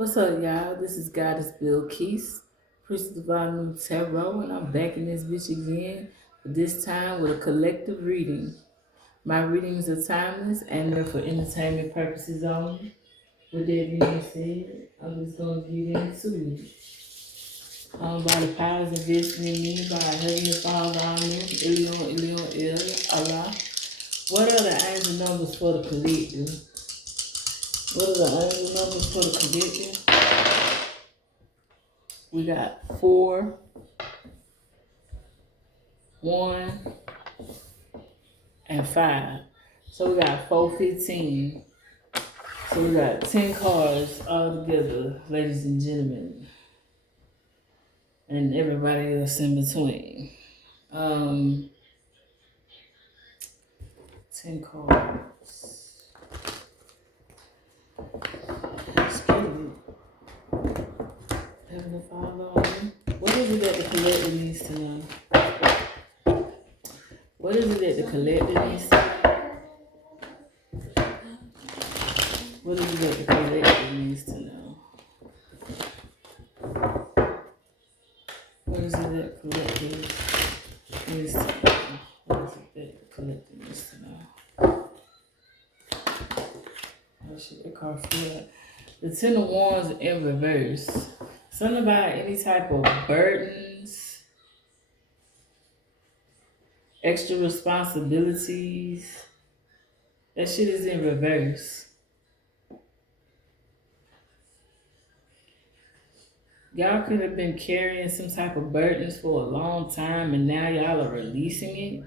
What's up, y'all? This is Goddess Bill Keys, Priest of Divine New Tarot, and I'm back in this bitch again, but this time with a collective reading. My readings are timeless and they're for entertainment purposes only. With that being said, I'm just going to get into it. By the powers invested in me, by Heavenly Father, Amen, Elion, Allah. What are the angel numbers for the collective? What are the angel numbers for the collective? We got 4, 1, and 5. So we got 415. So we got 10 cards all together, ladies and gentlemen. And everybody else in between. 10 cards. Excuse Heavenly Father. What is it that the collector needs to know? What is it that the collector needs to know? What is it that the collector needs to know? What is it that the collector needs to know? What is it that the collector needs to know? Oh shit, that card fell. The 10 of Wands in reverse. Something about any type of burdens, extra responsibilities. That shit is in reverse. Y'all could have been carrying some type of burdens for a long time and now y'all are releasing it.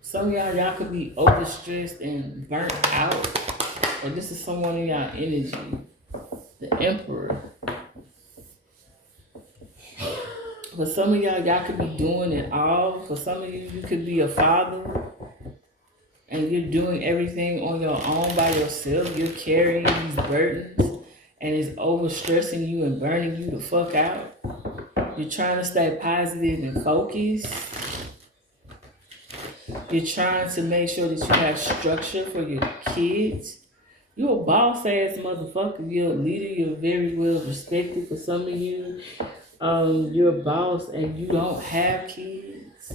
Some of y'all could be overstressed and burnt out. Or this is someone in y'all energy. The Emperor. For some of y'all could be doing it all. For some of you could be a father. And you're doing everything on your own by yourself. You're carrying these burdens. And it's overstressing you and burning you the fuck out. You're trying to stay positive and focused. You're trying to make sure that you have structure for your kids. You're a boss ass motherfucker. You're a leader. You're very well respected. For some of you, you're a boss and you don't have kids.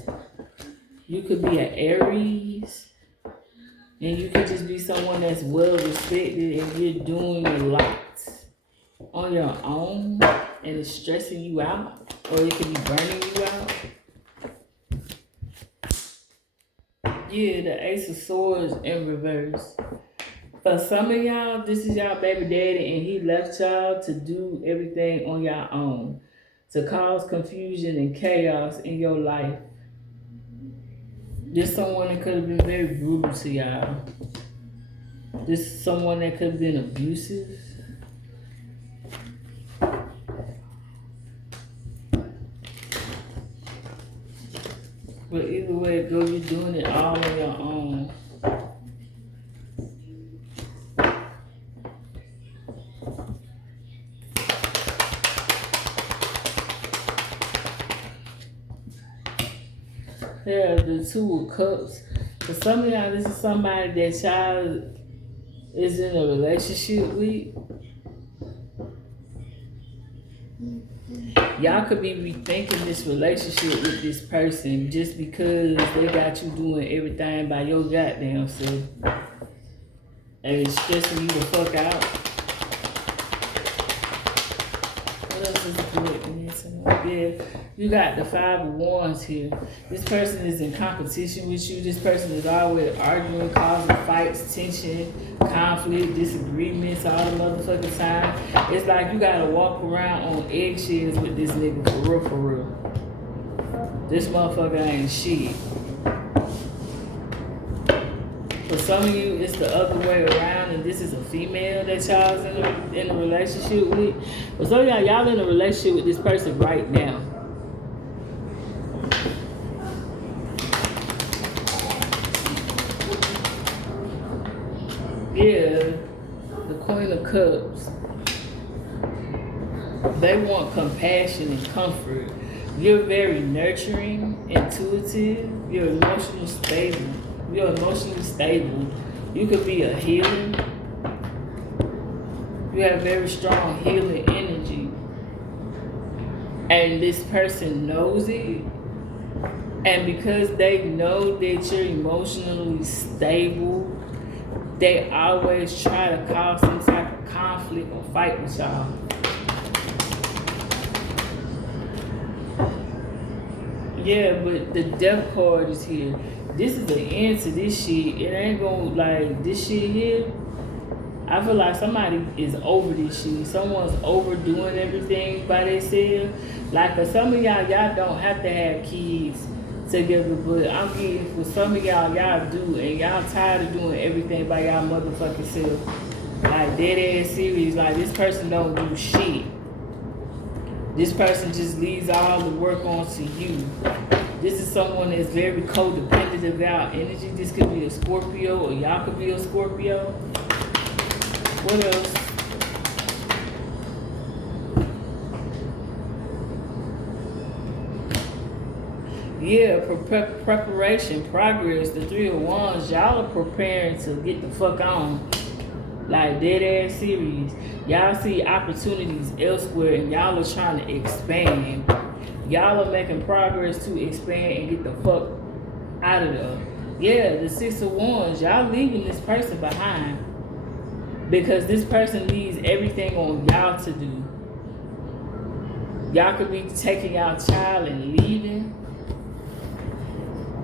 You could be an Aries. And you could just be someone that's well respected and you're doing a lot on your own and it's stressing you out, or it could be burning you out. Yeah, the Ace of Swords in reverse. For some of y'all, this is y'all baby daddy and he left y'all to do everything on your own, to cause confusion and chaos in your life. This someone that could have been very brutal to y'all. This is someone that could have been abusive. But either way it goes, you're doing it all on your own. Yeah, the 2 of Cups. For some of y'all, this is somebody that y'all is in a relationship with. Y'all could be rethinking this relationship with this person just because they got you doing everything by your goddamn self. And it's stressing you the fuck out. What else is collecting this? Yeah, you got the 5 of Wands here. This person is in competition with you. This person is always arguing, causing fights, tension, conflict, disagreements all the motherfucking time. It's like you gotta walk around on eggshells with this nigga, for real, for real. This motherfucker ain't shit. For some of you, it's the other way around, and this is a female that y'all's in a relationship with. For some of y'all in a relationship with this person right now. Yeah, the Queen of Cups. They want compassion and comfort. You're very nurturing, intuitive. You're emotionally stable. You could be a healer. You have very strong healing energy. And this person knows it. And because they know that you're emotionally stable, they always try to cause some type of conflict or fight with y'all. Yeah, but the death card is here. This is the end to this shit. It ain't gonna, like, this shit here. I feel like somebody is over this shit. Someone's overdoing everything by themselves. Like, for some of y'all don't have to have kids together, but I'm getting for some of y'all do, and y'all tired of doing everything by y'all motherfucking self. Like, dead ass serious. Like, this person don't do shit. This person just leaves all the work onto you. This is someone that's very codependent about energy. This could be a Scorpio, or y'all could be a Scorpio. What else? Yeah, preparation, progress, the Three of Wands. Y'all are preparing to get the fuck on. Like, dead ass serious. Y'all see opportunities elsewhere and y'all are trying to expand. Y'all are making progress to expand and get the fuck out of there. Yeah, the Six of Wands. Y'all leaving this person behind. Because this person leaves everything on y'all to do. Y'all could be taking y'all child and leaving.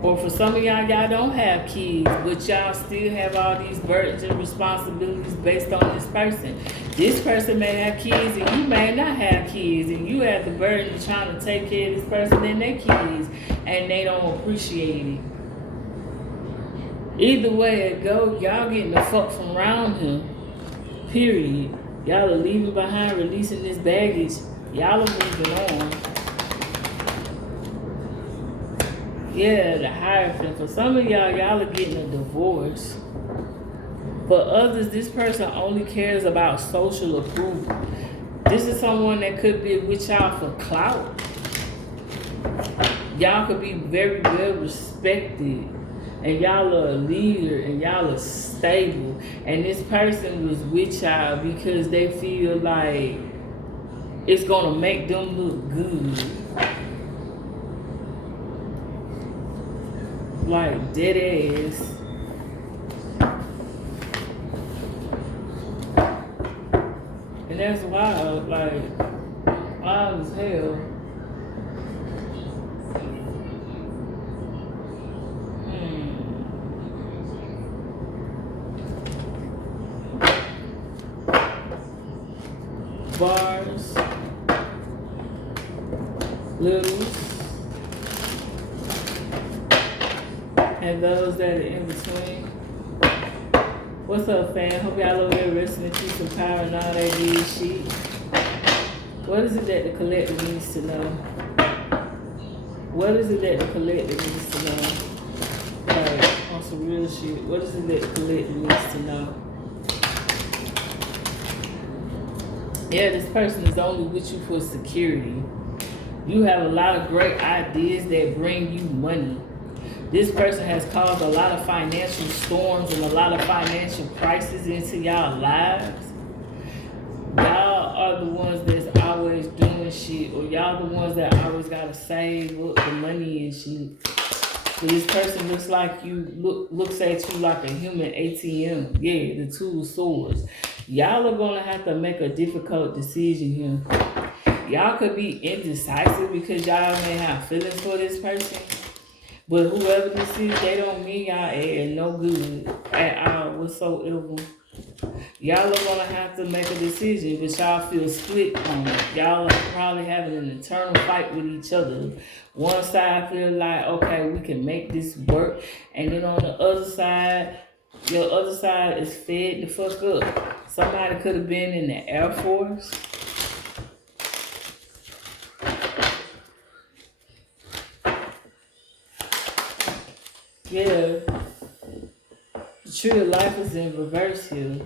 Or for some of y'all don't have kids, but y'all still have all these burdens and responsibilities based on this person. This person may have kids and you may not have kids, and you have the burden of trying to take care of this person and their kids, and they don't appreciate it. Either way it go, y'all getting the fuck from around him. Period. Y'all are leaving behind, releasing this baggage. Y'all are moving on. Yeah, the Hierophant. For some of y'all are getting a divorce. For others, this person only cares about social approval. This is someone that could be with y'all for clout. Y'all could be very well respected. And y'all are a leader and y'all are stable. And this person was with y'all because they feel like it's gonna make them look good. Like, dead ass. And that's wild, like, wild as hell. Bars, littles, and those that are in between. What's up, fam? Hope y'all over there resting in peace and power and all that good shit. What is it that the collective needs to know? What is it that the collective needs to know? Like, on some real shit. What is it that the collective needs to know? Yeah, this person is only with you for security. You have a lot of great ideas that bring you money. This person has caused a lot of financial storms and a lot of financial crises into y'all lives. Y'all are the ones that's always doing shit, or y'all the ones that always gotta save up the money and shit. But this person looks like you, looks at you like a human ATM. Yeah, the Two of Swords. Y'all are gonna have to make a difficult decision here. Y'all could be indecisive because y'all may have feelings for this person. But whoever this is, they don't mean y'all no good at all whatsoever. Y'all are gonna have to make a decision, but y'all feel split on it. Y'all are probably having an internal fight with each other. One side feel like, okay, we can make this work, and then on the other side, your other side is fed the fuck up. Somebody could have been in the Air Force. Yeah. The Tree of Life is in reverse here.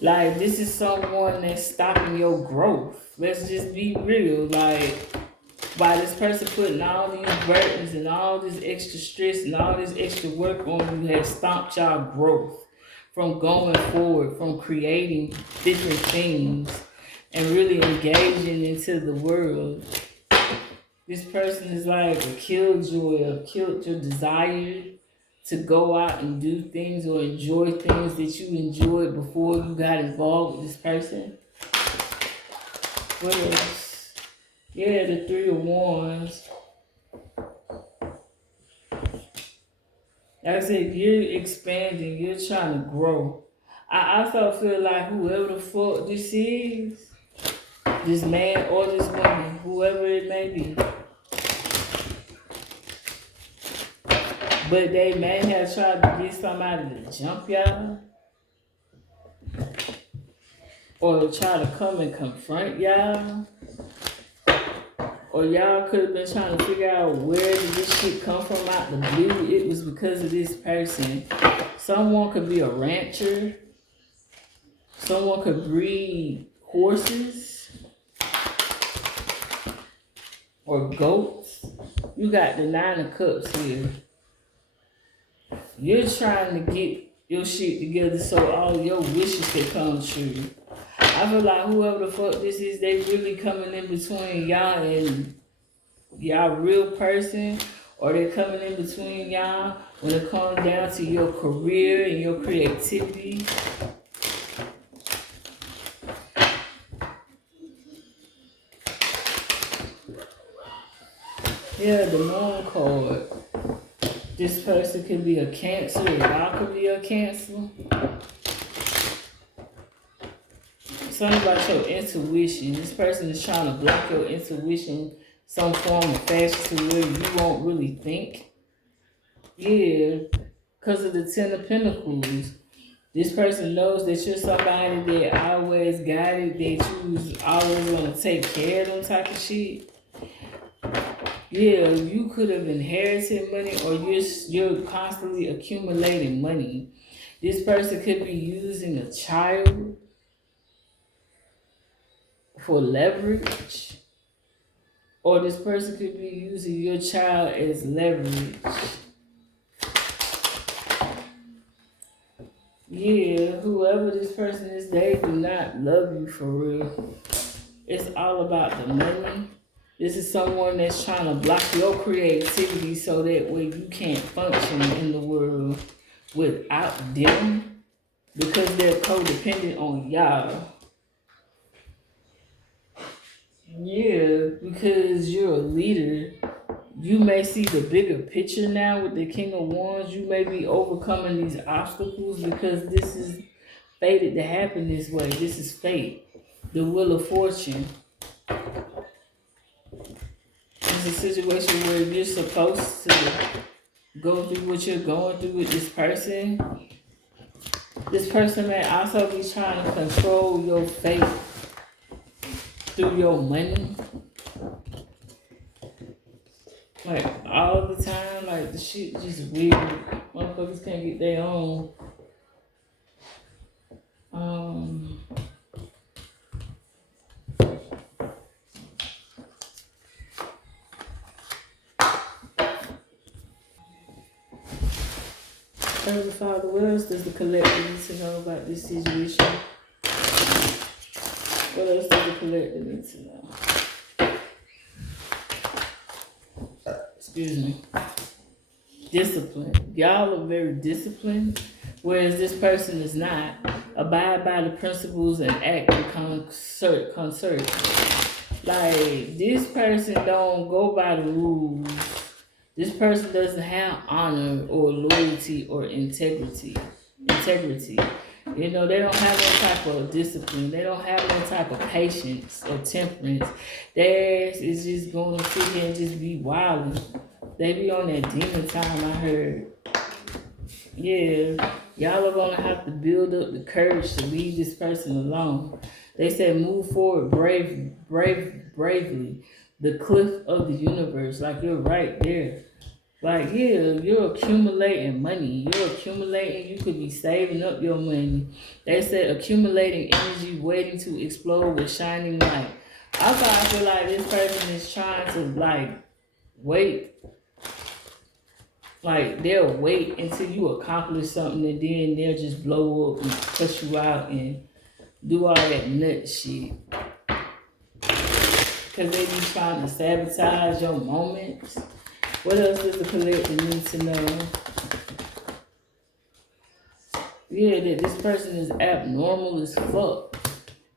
Like, this is someone that's stopping your growth. Let's just be real. Like, by this person putting all these burdens and all this extra stress and all this extra work on you has stopped y'all growth. from going forward, from creating different things, and really engaging into the world. This person is like a killjoy, or killed your desire to go out and do things or enjoy things that you enjoyed before you got involved with this person. What else? Yeah, the Three of Wands. Like I said, you're expanding, you're trying to grow. I also feel like whoever the fuck this is, this man or this woman, whoever it may be, but they may have tried to get somebody to jump y'all, or try to come and confront y'all, or y'all could have been trying to figure out where did this shit come from out the blue. It was because of this person. Someone could be a rancher. Someone could breed horses or goats. You got the Nine of Cups here. You're trying to get your shit together so all your wishes can come true. I feel like whoever the fuck this is, they really coming in between y'all and y'all real person, or they coming in between y'all when it comes down to your career and your creativity. Yeah, the Moon card. This person could be a Cancer, or y'all could be a Cancer. Something about your intuition. This person is trying to block your intuition some form of fashion to where you won't really think. Yeah, because of the Ten of Pentacles. This person knows that you're somebody that always got it, that you was always going to take care of them type of shit. Yeah, you could have inherited money, or you're constantly accumulating money. This person could be using a child for leverage, or this person could be using your child as leverage. Yeah, whoever this person is, they do not love you for real. It's all about the money. This is someone that's trying to block your creativity so that way you can't function in the world without them, because they're codependent on y'all. Yeah, because you're a leader. You may see the bigger picture now with the King of Wands. You may be overcoming these obstacles because this is fated to happen this way. This is fate. The Wheel of Fortune. It's a situation where you're supposed to go through what you're going through with this person. This person may also be trying to control your fate through your money. Like all the time, like the shit just weird. Motherfuckers can't get their own. Heavenly Father, what else does the collective need to know about this situation? What else does the collective need to know? Excuse me. Discipline. Y'all are very disciplined, whereas this person is not. Abide by the principles and act in concert. Like, this person don't go by the rules. This person doesn't have honor or loyalty or integrity. You know, they don't have no type of discipline. They don't have no type of patience or temperance. Theirs is just going to sit here and just be wild. They be on that demon time, I heard. Yeah, y'all are going to have to build up the courage to leave this person alone. They said move forward bravely. The cliff of the universe, like you're right there. Like, yeah, you're accumulating money. You could be saving up your money. They said accumulating energy, waiting to explode with shining light. I feel like this person is trying to, like, wait. Like they'll wait until you accomplish something and then they'll just blow up and cuss you out and do all that nut shit. Cause they be trying to sabotage your moments. What else does the collective need to know? Yeah, that this person is abnormal as fuck.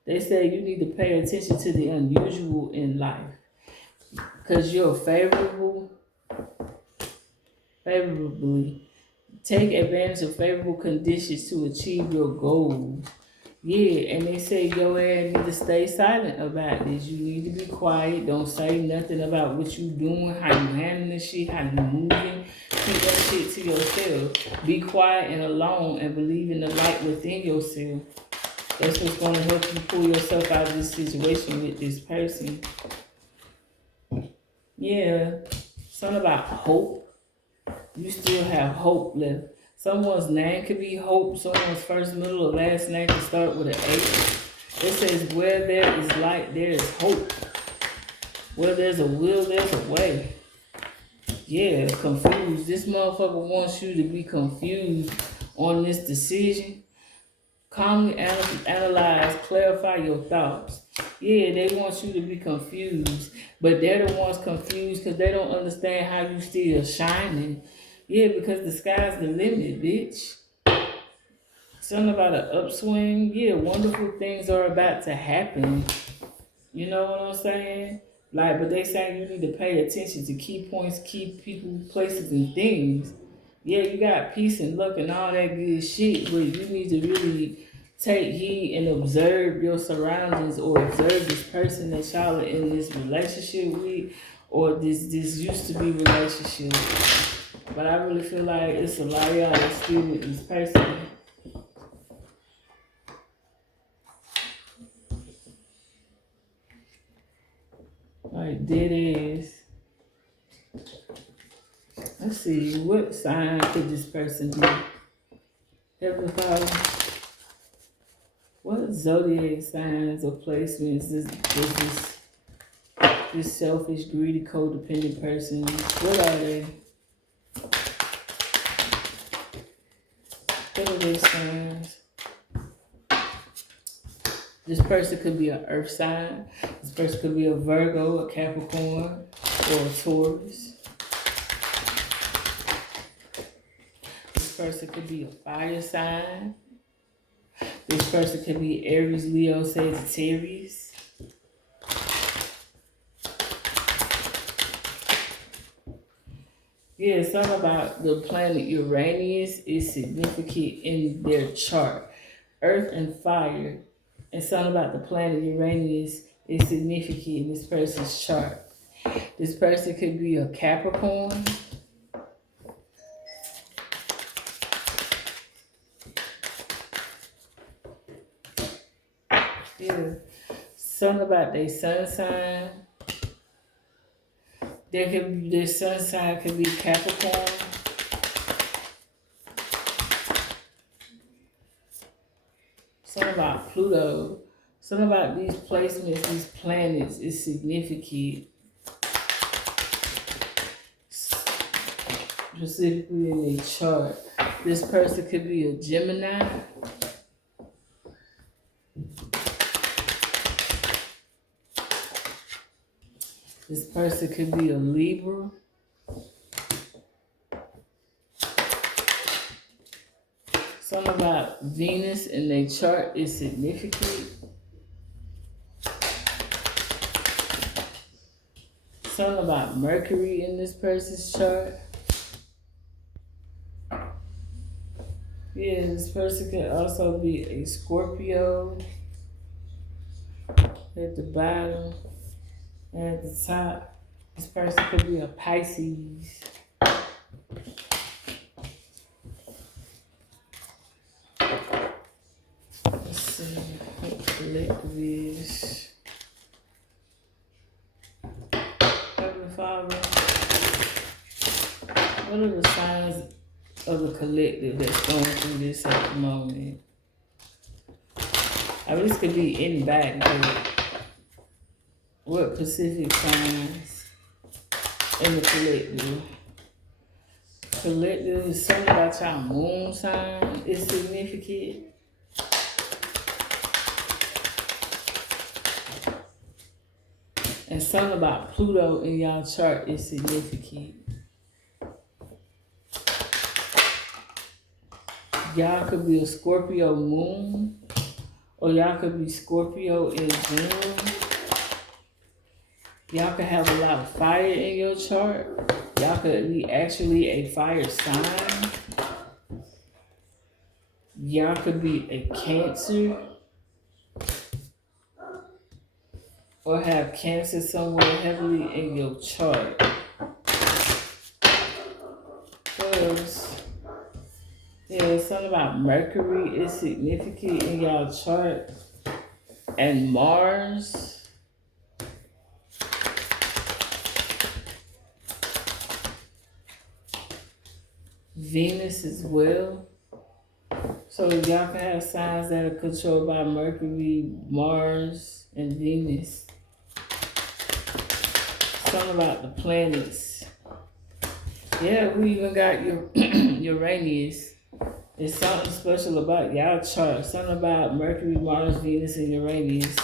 They say you need to pay attention to the unusual in life. Cause you're favorably take advantage of favorable conditions to achieve your goals. Yeah, and they say your ass need to stay silent about this. You need to be quiet. Don't say nothing about what you doing, how you handling shit, how you moving. Keep that shit to yourself. Be quiet and alone and believe in the light within yourself. That's what's going to help you pull yourself out of this situation with this person. Yeah, something about hope. You still have hope left. Someone's name could be Hope. Someone's first, middle, or last name could start with an A. It says, where there is light, there is hope. Where there's a will, there's a way. Yeah, confused. This motherfucker wants you to be confused on this decision. Calmly analyze, clarify your thoughts. Yeah, they want you to be confused, but they're the ones confused because they don't understand how you still shining. Yeah, because the sky's the limit, bitch. Something about an upswing. Yeah, wonderful things are about to happen. You know what I'm saying? Like, but they saying you need to pay attention to key points, key people, places, and things. Yeah, you got peace and luck and all that good shit, but you need to really take heed and observe your surroundings or observe this person that y'all are in this relationship with or this used to be relationship. But I really feel like it's a lot of y'all that's still with this person. Like dead ass. Let's see, what sign could this person be? Heavenly Father, what zodiac signs or placements does this selfish, greedy, codependent person, what are they? What are their signs? This person could be an earth sign. This person could be a Virgo, a Capricorn, or a Taurus. This person could be a fire sign. This person could be Aries, Leo, Sagittarius. Yeah, something about the planet Uranus is significant in their chart. Earth and fire. And something about the planet Uranus is significant in this person's chart. This person could be a Capricorn. Yeah. Something about their sun sign. Their sun sign could be Capricorn. Something about Pluto. Something about these placements, these planets is significant. Specifically in their chart. This person could be a Gemini. This person could be a Libra. Something about Venus in their chart is significant. Something about Mercury in this person's chart. Yeah, this person could also be a Scorpio at the bottom. And at the top, this person could be a Pisces. Let's see what collective is. Heavenly Father, what are the signs of the collective that's going through this at the moment? I mean, this could be anybody, but what specific signs in the collective? Collective is something about y'all moon sign is significant. And something about Pluto in y'all chart is significant. Y'all could be a Scorpio moon, or y'all could be Scorpio in June. Y'all could have a lot of fire in your chart. Y'all could be actually a fire sign. Y'all could be a Cancer, or have Cancer somewhere heavily in your chart. Because, yeah, something about Mercury is significant in y'all chart. And Mars. Venus as well. So y'all can have signs that are controlled by Mercury, Mars, and Venus. Something about the planets. Yeah, we even got your Uranus. There's something special about y'all chart. Something about Mercury, Mars, Venus, and Uranus.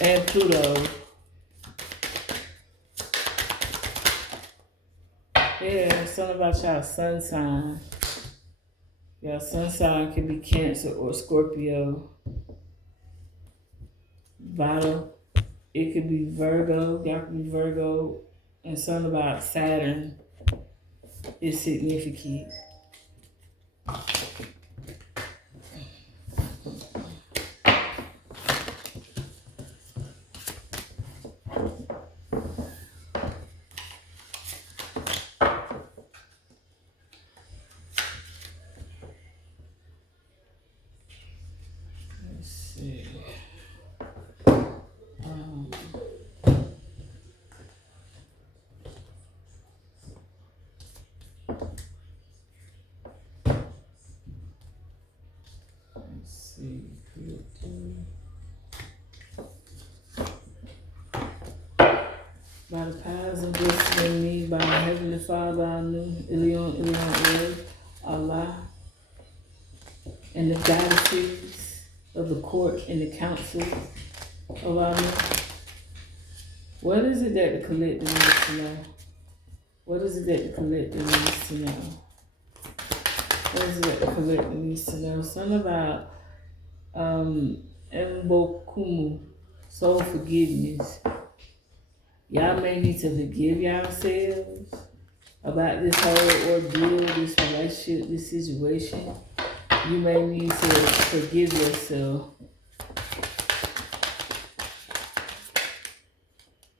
And Pluto. Yeah, something about y'all sun sign. Your sun sign can be Cancer or Scorpio. Vital. It could be Virgo. Y'all could be Virgo. And something about Saturn is significant. Let's see. Let's see. By the powers and blessings in me, by my Heavenly Father, I knew Elion, Allah, and the goddesses of the court and the council of Allah. What is it that the collective needs to know? What is it that the collective needs to know? What is it that the collective needs to know? Something about Mbokumu, soul forgiveness. Y'all may need to forgive yourselves about this whole ordeal, this relationship, this situation. You may need to forgive yourself.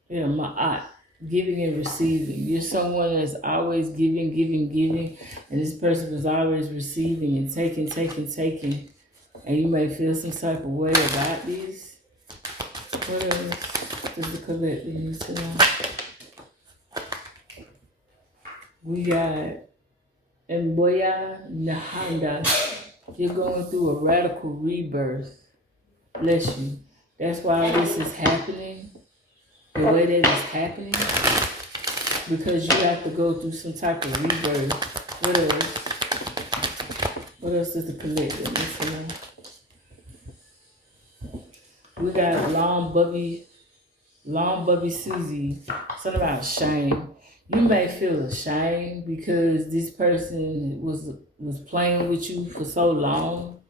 Yeah, ma'at, giving and receiving. You're someone that's always giving, and this person was always receiving and taking. And you may feel some type of way about this. What else does the collective need to know? We got Mboya Nahanda. You're going through a radical rebirth. Bless you. That's why this is happening the way that it's happening. Because you have to go through some type of rebirth. What else? What else does the collective need to know? We got Long Bubby Susie. Something about shame. You may feel ashamed because this person was playing with you for so long.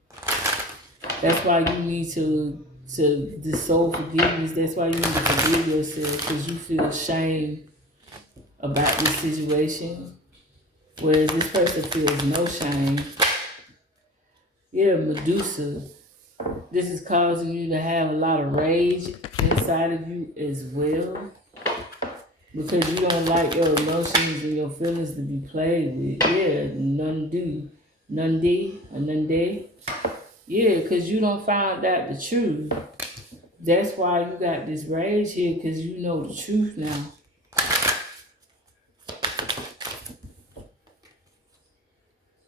That's why you need to this soul forgiveness. That's why you need to forgive yourself, because you feel shame about this situation. Whereas this person feels no shame. Yeah, Medusa. This is causing you to have a lot of rage inside of you as well. Because you don't like your emotions and your feelings to be played with. Yeah, none do. None day. Yeah, because you don't find out the truth. That's why you got this rage here, because you know the truth now.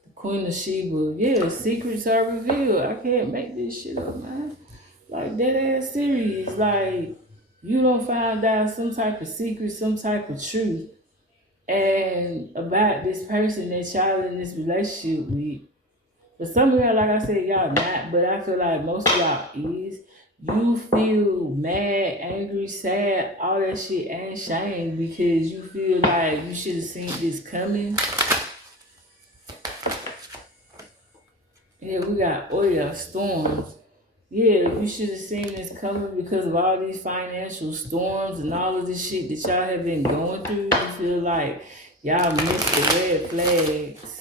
The Queen of Sheba. Yeah, secrets are revealed. I can't make this shit up, man. Like, that ass serious. Like, you don't find out some type of secret, some type of truth. and about this person that y'all in this relationship with. But some of y'all, like I said, y'all not, but I feel like most of y'all is. You feel mad, angry, sad, all that shit, and shame because you feel like you should have seen this coming. Yeah, we got oil storms. Yeah, you should have seen this coming because of all these financial storms and all of this shit that y'all have been going through. You feel like y'all missed the red flags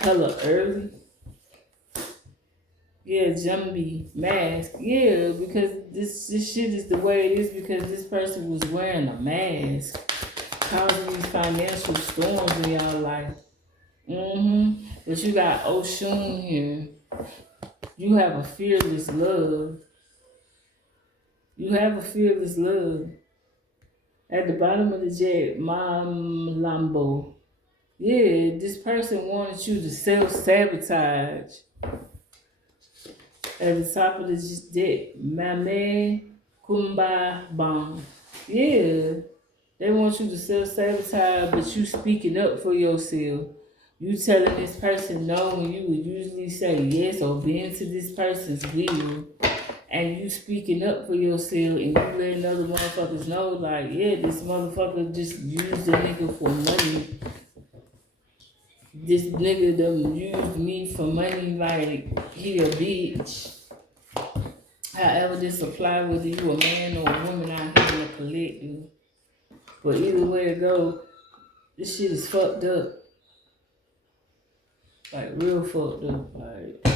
hella early. Yeah, Jumbie mask. Yeah, because this shit is the way it is because this person was wearing a mask, causing these financial storms in y'all life. But you got Oshun here. You have a fearless love. You have a fearless love. At the bottom of the jet, Mom Lambo. Yeah, this person wanted you to self sabotage. At the top of the jet, Mame Kumba Bang. Yeah, they want you to self sabotage, but you speaking up for yourself. You telling this person no when you would usually say yes or bend to this person's will. And you speaking up for yourself and you letting other motherfuckers know, like, yeah, this motherfucker just used the nigga for money. This nigga done used me for money like he a bitch. However this apply, whether you a man or a woman out here in the collective. But either way it go, this shit is fucked up. Like real fucked up. Like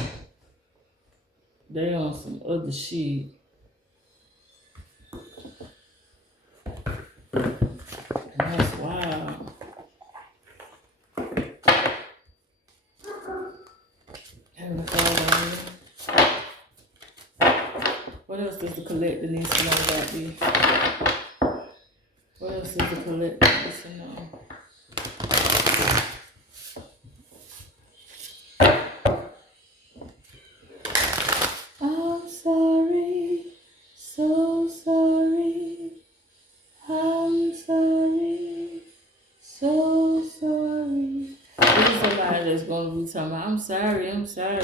they on some other shit. And that's wild. Having a fall on you. What else does the collector need to know about me? What else does the collector need to know? I'm sorry, so sorry. I'm sorry, so sorry. This is somebody that's gonna be talking about, I'm sorry, I'm sorry.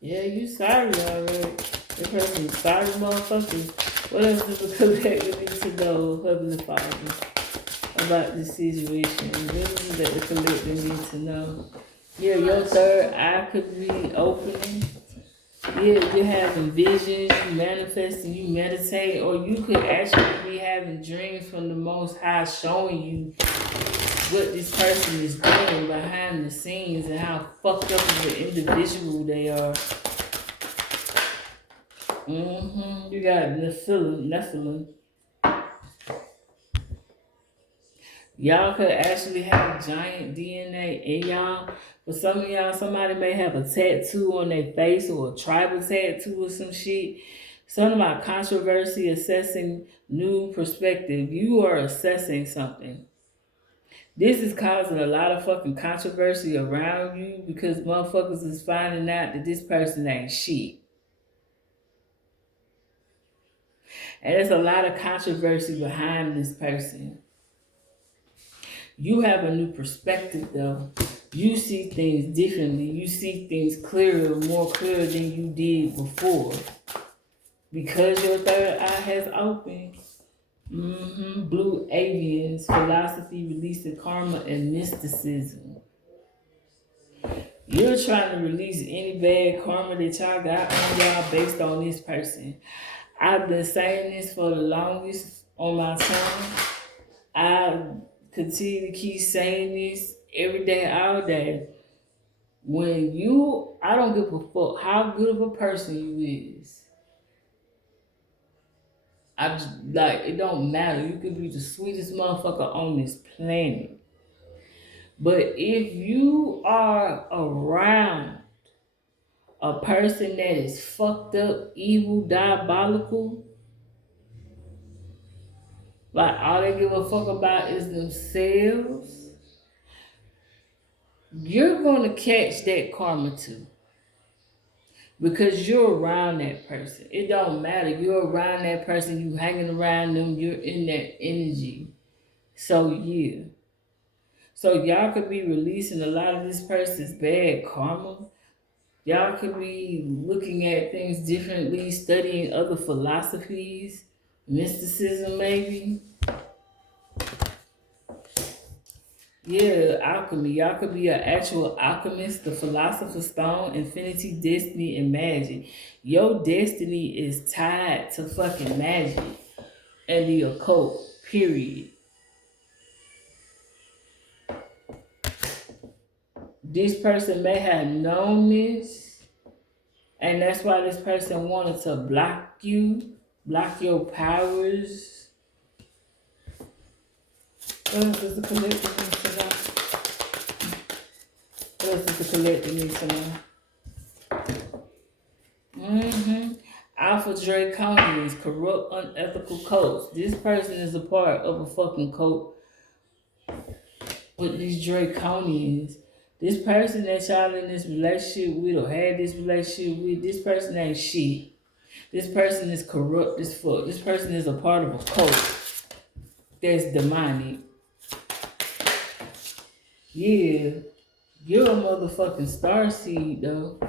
Yeah, you sorry already. The person is sorry, motherfucker. What else does the collector need to know, Heavenly Father, about this situation? What is it that the collector needs to know? Yeah, your third eye could be opening. Yeah, you're having visions, you manifesting, you meditate, or you could actually be having dreams from the Most High showing you what this person is doing behind the scenes and how fucked up of an individual they are. You got Nephilim. Y'all could actually have giant DNA in y'all. For some of y'all, somebody may have a tattoo on their face or a tribal tattoo or some shit. Something about controversy, assessing new perspective. You are assessing something. This is causing a lot of fucking controversy around you because motherfuckers is finding out that this person ain't shit. And there's a lot of controversy behind this person. You have a new perspective though. You see things differently. You see things clearer, more clear than you did before. Because your third eye has opened. Blue avians, philosophy, releasing karma, and mysticism. You're trying to release any bad karma that y'all got on y'all based on this person. I've been saying this for the longest on my channel. I continue to keep saying this every day, all day. When I don't give a fuck how good of a person you is. It don't matter. You could be the sweetest motherfucker on this planet. But if you are around a person that is fucked up, evil, diabolical, like all they give a fuck about is themselves, you're gonna catch that karma too. Because you're around that person. It don't matter. You're around that person, you hanging around them, you're in that energy. So yeah. So y'all could be releasing a lot of this person's bad karma. Y'all could be looking at things differently, studying other philosophies, mysticism maybe. Yeah, alchemy. Y'all could be an actual alchemist, the philosopher's stone, infinity, destiny, and magic. Your destiny is tied to fucking magic and the occult, period. This person may have known this, and that's why this person wanted to block you, block your powers. What else does the collective need to know? What else does the collective need to know? Mm-hmm. Alpha Draconians, corrupt, unethical cults. This person is a part of a fucking cult with these Draconians. This person that y'all in this relationship with or had this relationship with, this person ain't shit. This person is corrupt as fuck. This person is a part of a cult that's demonic. Yeah, you're a motherfucking star seed though.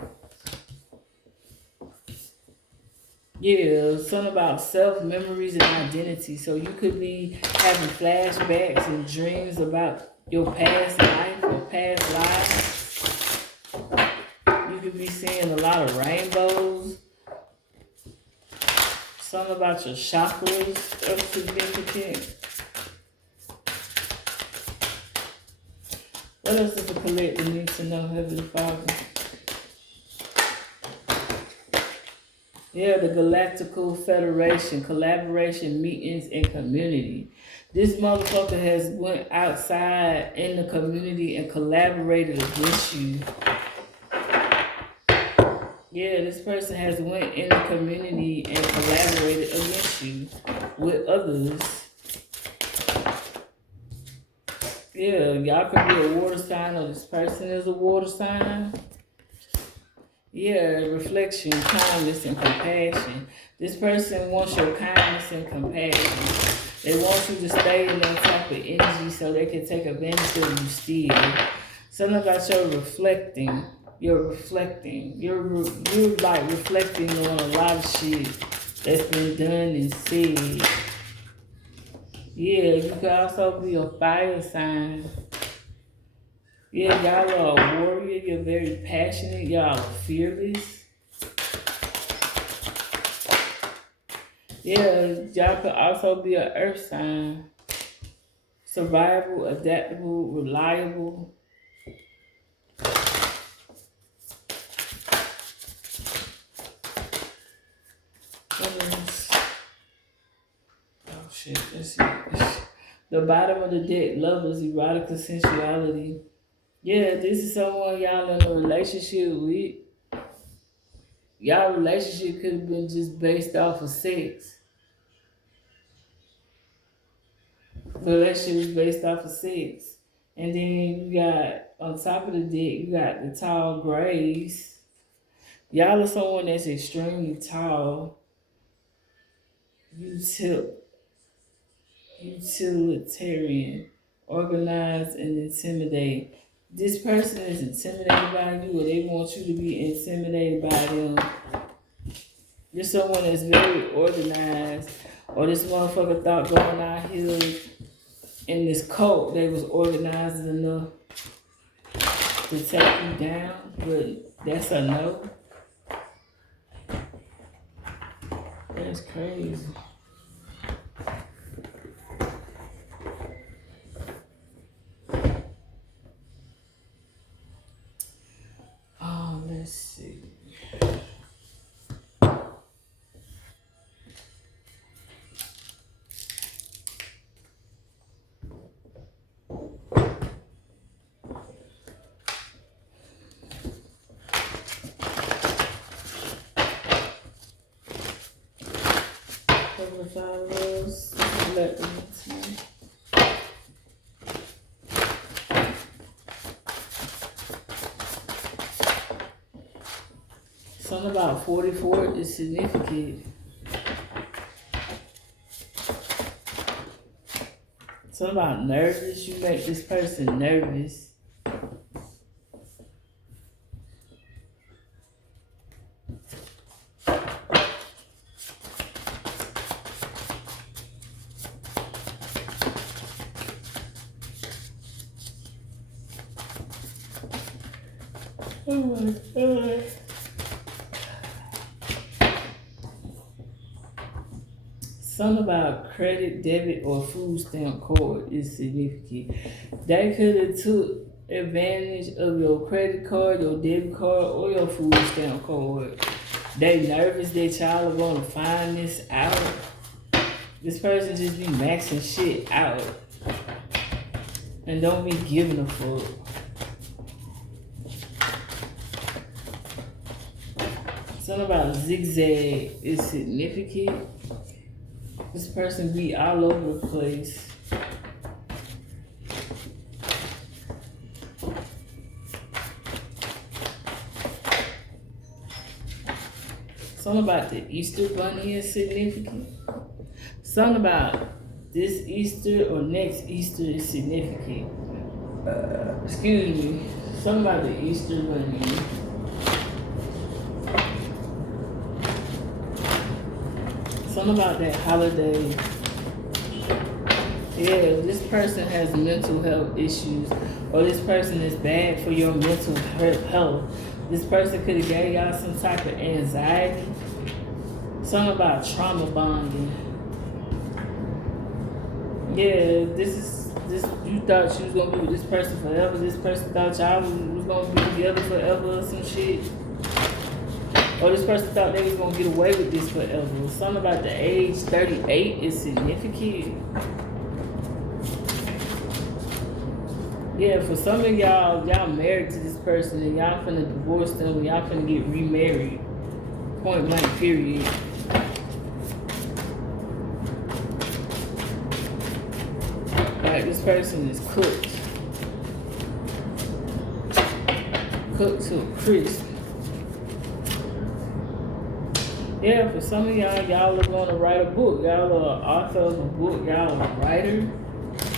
Yeah, something about self, memories, and identity. So you could be having flashbacks and dreams about your past life or past lives. You could be seeing a lot of rainbows. Something about your chakras of significance. What else does the collective need to know, Heavenly Father? Yeah, the Galactical Federation, collaboration, meetings, and community. This motherfucker has went outside in the community and collaborated against you. Yeah, this person has went in the community and collaborated against you with others. Yeah, y'all could be a water sign or this person is a water sign. Yeah, reflection, kindness, and compassion. This person wants your kindness and compassion. They want you to stay in that type of energy so they can take advantage of you still. Something about your reflecting. You're reflecting. You're like reflecting on a lot of shit that's been done and said. Yeah, you could also be a fire sign. Yeah, y'all are a warrior. You're very passionate. Y'all are fearless. Yeah, y'all could also be an earth sign. Survival, adaptable, reliable. Oh shit, let's see. The bottom of the deck, lovers, erotica, sensuality. Yeah, this is someone y'all in a relationship with. Y'all relationship could have been just based off of sex. The relationship is based off of sex. And then you got, on top of the deck, you got the tall grays. Y'all are someone that's extremely tall, utilitarian, organized, and intimidating. This person is intimidated by you, or they want you to be intimidated by them. You're someone that's very organized, or this motherfucker thought going out here in this cult, they was organized enough to take you down, but that's a no. That's crazy. Oh, let's see. Something about 44 is significant. Something about nervous. You make this person nervous. Oh my God. Something about credit, debit, or food stamp card is significant. They could have took advantage of your credit card, your debit card, or your food stamp card. They nervous that y'all are gonna find this out. This person just be maxing shit out and don't be giving a fuck. Something about zigzag is significant. This person be all over the place. Something about the Easter bunny is significant. Something about this Easter or next Easter is significant. Excuse me. Something about the Easter bunny. Something about that holiday. Yeah, this person has mental health issues, or this person is bad for your mental health. This person could have gave y'all some type of anxiety. Something about trauma bonding. Yeah, this you thought you was gonna be with this person forever. This person thought y'all was gonna be together forever or some shit. Or this person thought they was gonna get away with this forever. Something about the age 38 is significant. Yeah, for some of y'all married to this person and y'all finna divorce them and y'all finna get remarried. Point blank period. Like this person is cooked. Cooked to a crisp. Yeah, for some of y'all are gonna write a book. Y'all are an author of a book. Y'all are a writer.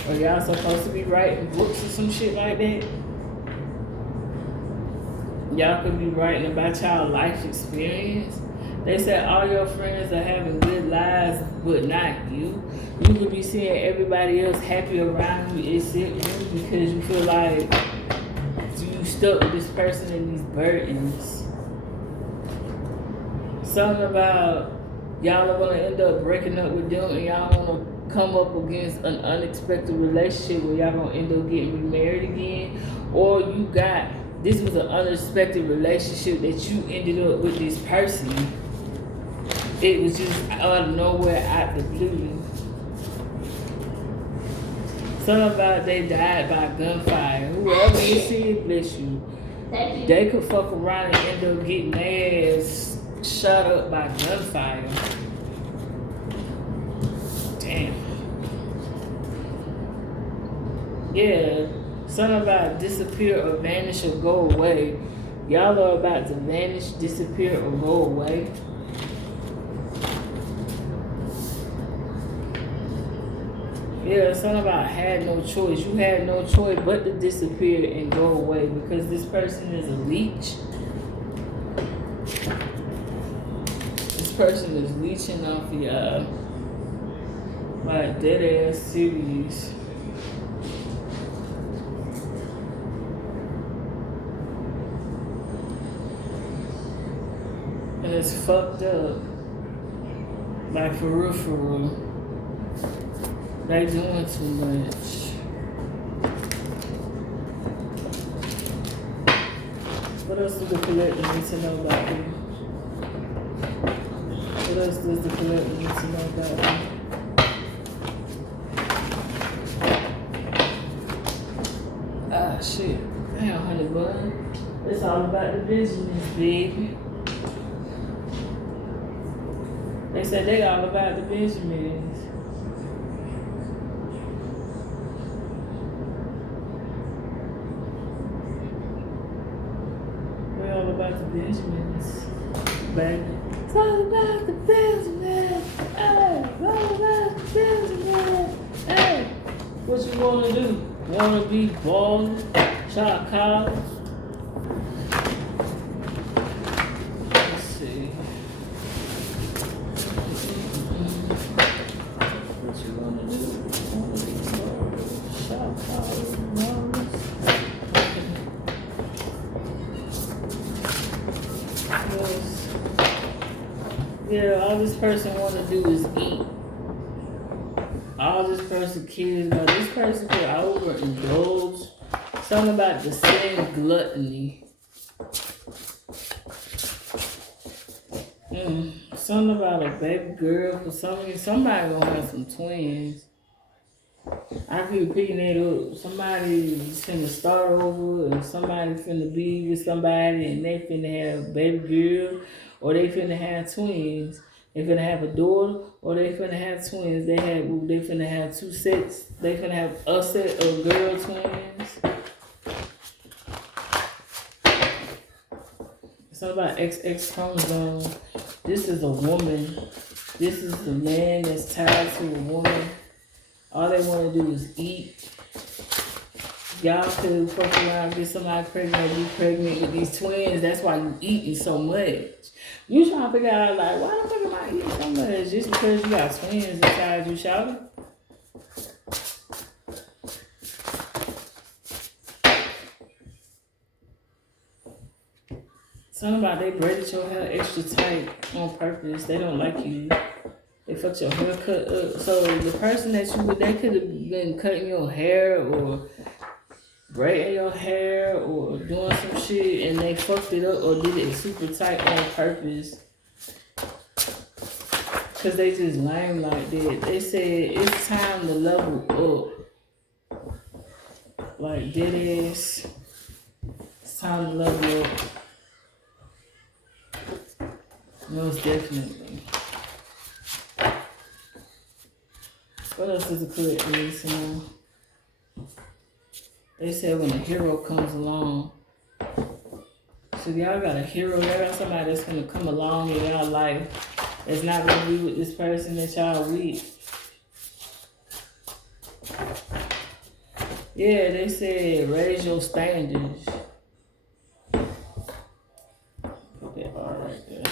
Or y'all supposed to be writing books or some shit like that. Y'all could be writing about y'all life experience. They said all your friends are having good lives, but not you. You could be seeing everybody else happy around you except you because you feel like you stuck with this person and these burdens. Something about y'all are gonna end up breaking up with them and y'all wanna come up against an unexpected relationship where y'all gonna end up getting remarried again, or this was an unexpected relationship that you ended up with this person. It was just out of nowhere, out the blue. Something about they died by gunfire. Whoever you see, bless you. They could fuck around and end up getting their ass shot up by gunfire. Damn. Yeah, something about disappear or vanish or go away. Y'all are about to vanish, disappear, or go away. Yeah, something about had no choice. You had no choice but to disappear and go away because this person is a leech. This person is leeching off y'all. Like dead ass serious. And it's fucked up. Like for real, for real. They doing too much. What else do the collector need to know about you? What else does the collector need to know about you? Ah, shit. Damn, honey bun. It's all about the Benjamins, baby. They said they all about the Benjamins. We all about the Benjamins, baby. It's all about the Benjamins. Hey, it's all about the Benjamins. Hey. What you wanna do? Wanna be ballin'? Shot college? Let's see. What you wanna do? Wanna be ballin'? Shot college? Yes. Yeah, all this person wanna do is eat. All this person cares about. This person could overindulge. Something about the sin gluttony. Something about a baby girl. For somebody gonna have some twins. I keep picking it up. Somebody's finna start over, or somebody finna be with somebody, and they finna have a baby girl, or they finna have twins. They finna have a daughter, or they finna have twins. They finna have two sets. They finna have a set of girl twins. Something about XX chromosome. This is a woman. This is the man that's tied to a woman. All they want to do is eat. Y'all could fuck around, get somebody pregnant, or be pregnant with these twins. That's why you eating so much. You trying to figure out, like, why the fuck am I eating so much? Just because you got twins inside you, shouting? Something about they braided your hair extra tight on purpose. They don't like you. They fucked your hair cut up. So the person that you with, they could have been cutting your hair or braiding your hair or doing some shit, and they fucked it up or did it super tight on purpose. Cause they just lame like that. They said it's time to level up. Like dead ass. It's time to level up. Most definitely. What else is the correct reason? They said when a hero comes along. So y'all got a hero, y'all got somebody that's gonna come along in y'all life. It's not gonna be with this person that y'all with. Yeah, they said raise your standards. Put that R right there.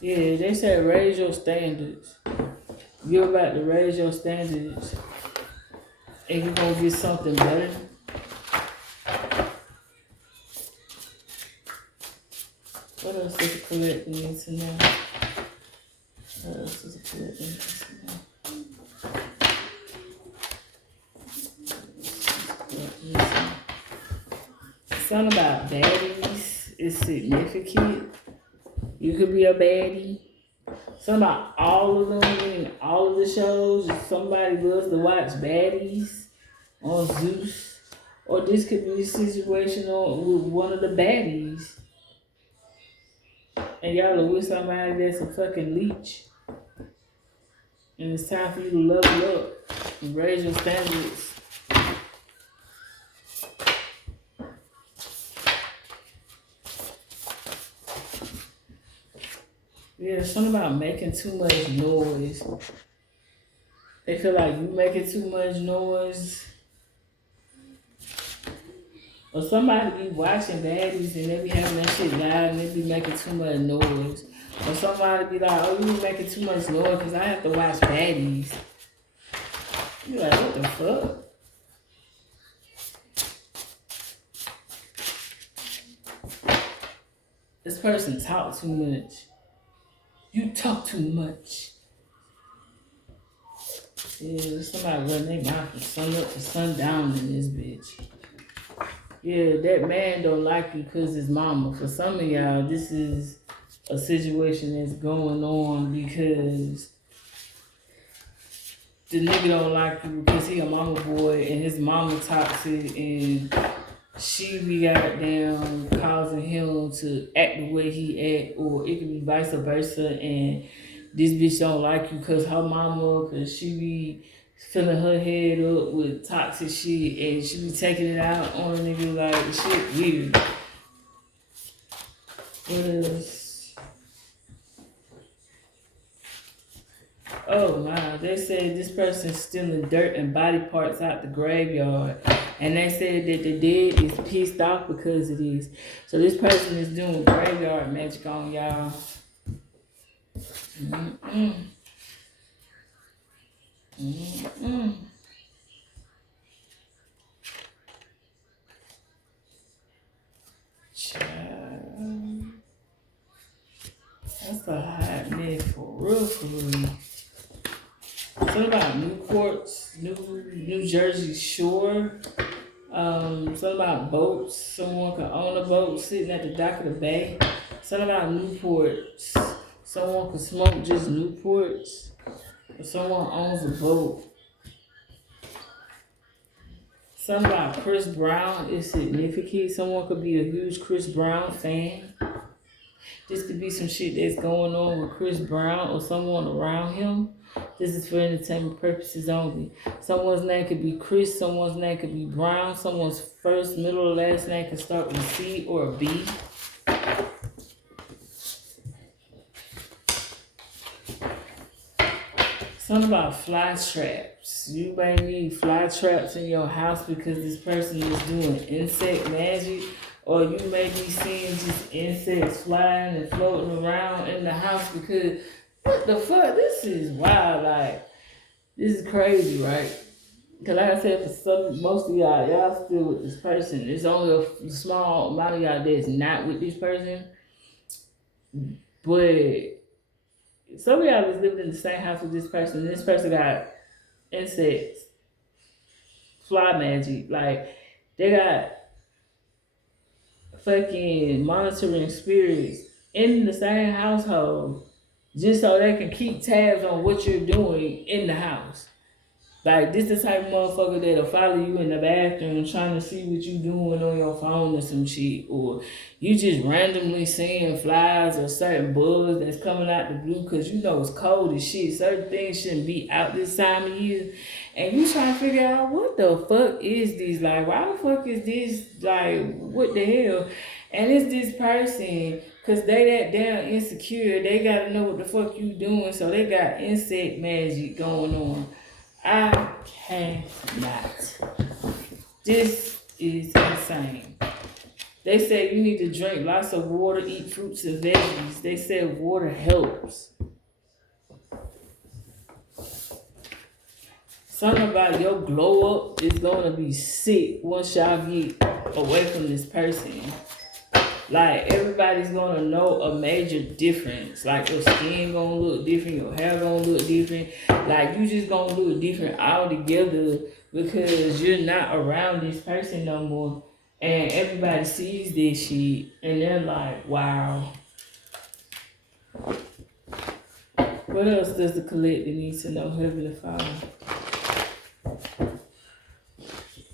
Yeah, they said raise your standards. You're about to raise your standards and you're gonna get something better. What else is correct we need to know? What else is correct we need to know? Something about baddies is significant. You could be a baddie. Something about all of them in all of the shows. Somebody loves to watch baddies on Zeus. Or this could be a situation with one of the baddies. And y'all are with somebody that's a fucking leech. And it's time for you to level up and raise your standards. Yeah, something about making too much noise. They feel like you making too much noise. Or somebody be watching baddies and they be having that shit loud and they be making too much noise. Or somebody be like, oh, you be making too much noise because I have to watch baddies. You like, what the fuck? This person talk too much. You talk too much. Yeah, somebody running their mouth from sun up to sundown in this bitch. Yeah, that man don't like you because his mama. For some of y'all, this is a situation that's going on because the nigga don't like you because he a mama boy and his mama toxic and she be goddamn causing him to act the way he act, or it could be vice versa, and this bitch don't like you because her mama, because she be filling her head up with toxic shit and she be taking it out on a nigga like shit weird. What else? Oh my, they said this person's stealing dirt and body parts out the graveyard. And they said that the dead is pissed off because of this. So this person is doing graveyard magic on y'all. Mm-mm. Mm-mm. Child. That's a hot mess for real, for real. Something about Newport's, New Jersey Shore. Something about boats. Someone could own a boat sitting at the dock of the bay. Something about Newports. Someone could smoke just Newports. Or someone owns a boat. Something about Chris Brown is significant. Someone could be a huge Chris Brown fan. This could be some shit that's going on with Chris Brown or someone around him. This is for entertainment purposes only. Someone's name could be Chris, someone's name could be Brown, someone's first, middle, or last name could start with a C or a B. Something about fly traps. You may need fly traps in your house because this person is doing insect magic, or you may be seeing just insects flying and floating around in the house because what the fuck? This is wild. Like, this is crazy, right? Because like I said, for most of y'all still with this person. There's only a small amount of y'all that's not with this person. But some of y'all was living in the same house with this person. This person got insects, fly magic. Like, they got fucking monitoring spirits in the same household just so they can keep tabs on what you're doing in the house. Like, this the type of motherfucker that'll follow you in the bathroom trying to see what you doing on your phone or some shit. Or you just randomly seeing flies or certain bugs that's coming out the blue because you know it's cold as shit. Certain things shouldn't be out this time of year. And you trying to figure out what the fuck is this? Like, why the fuck is this? Like, what the hell? And it's this person, because they that damn insecure, they got to know what the fuck you doing. So they got insect magic going on. I cannot. This is insane. They say you need to drink lots of water, eat fruits and veggies. They said water helps. Something about your glow up is gonna be sick once y'all get away from this person. Like, everybody's gonna know a major difference. Like, your skin gonna look different, your hair gonna look different. Like, you just gonna look different altogether because you're not around this person no more. And everybody sees this shit and they're like, wow. What else does the collector need to know, Heavenly Father?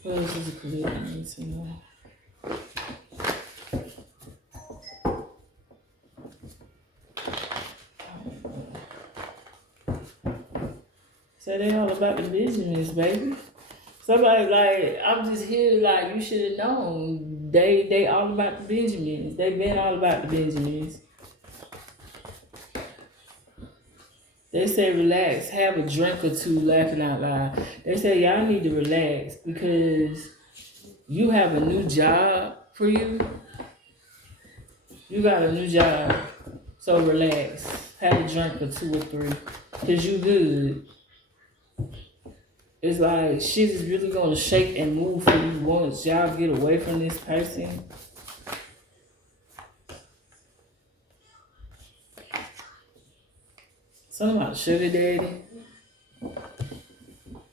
What else does the collector need to know? So they all about the Benjamins, baby. Somebody like, I'm just here like, you should have known. They all about the Benjamins. They been all about the Benjamins. They say relax, have a drink or two, laughing out loud. They say y'all need to relax because you have a new job for you. You got a new job. So relax. Have a drink or two or three. Because you good. It's like shit is really gonna shake and move for you once y'all get away from this person. Something about sugar daddy.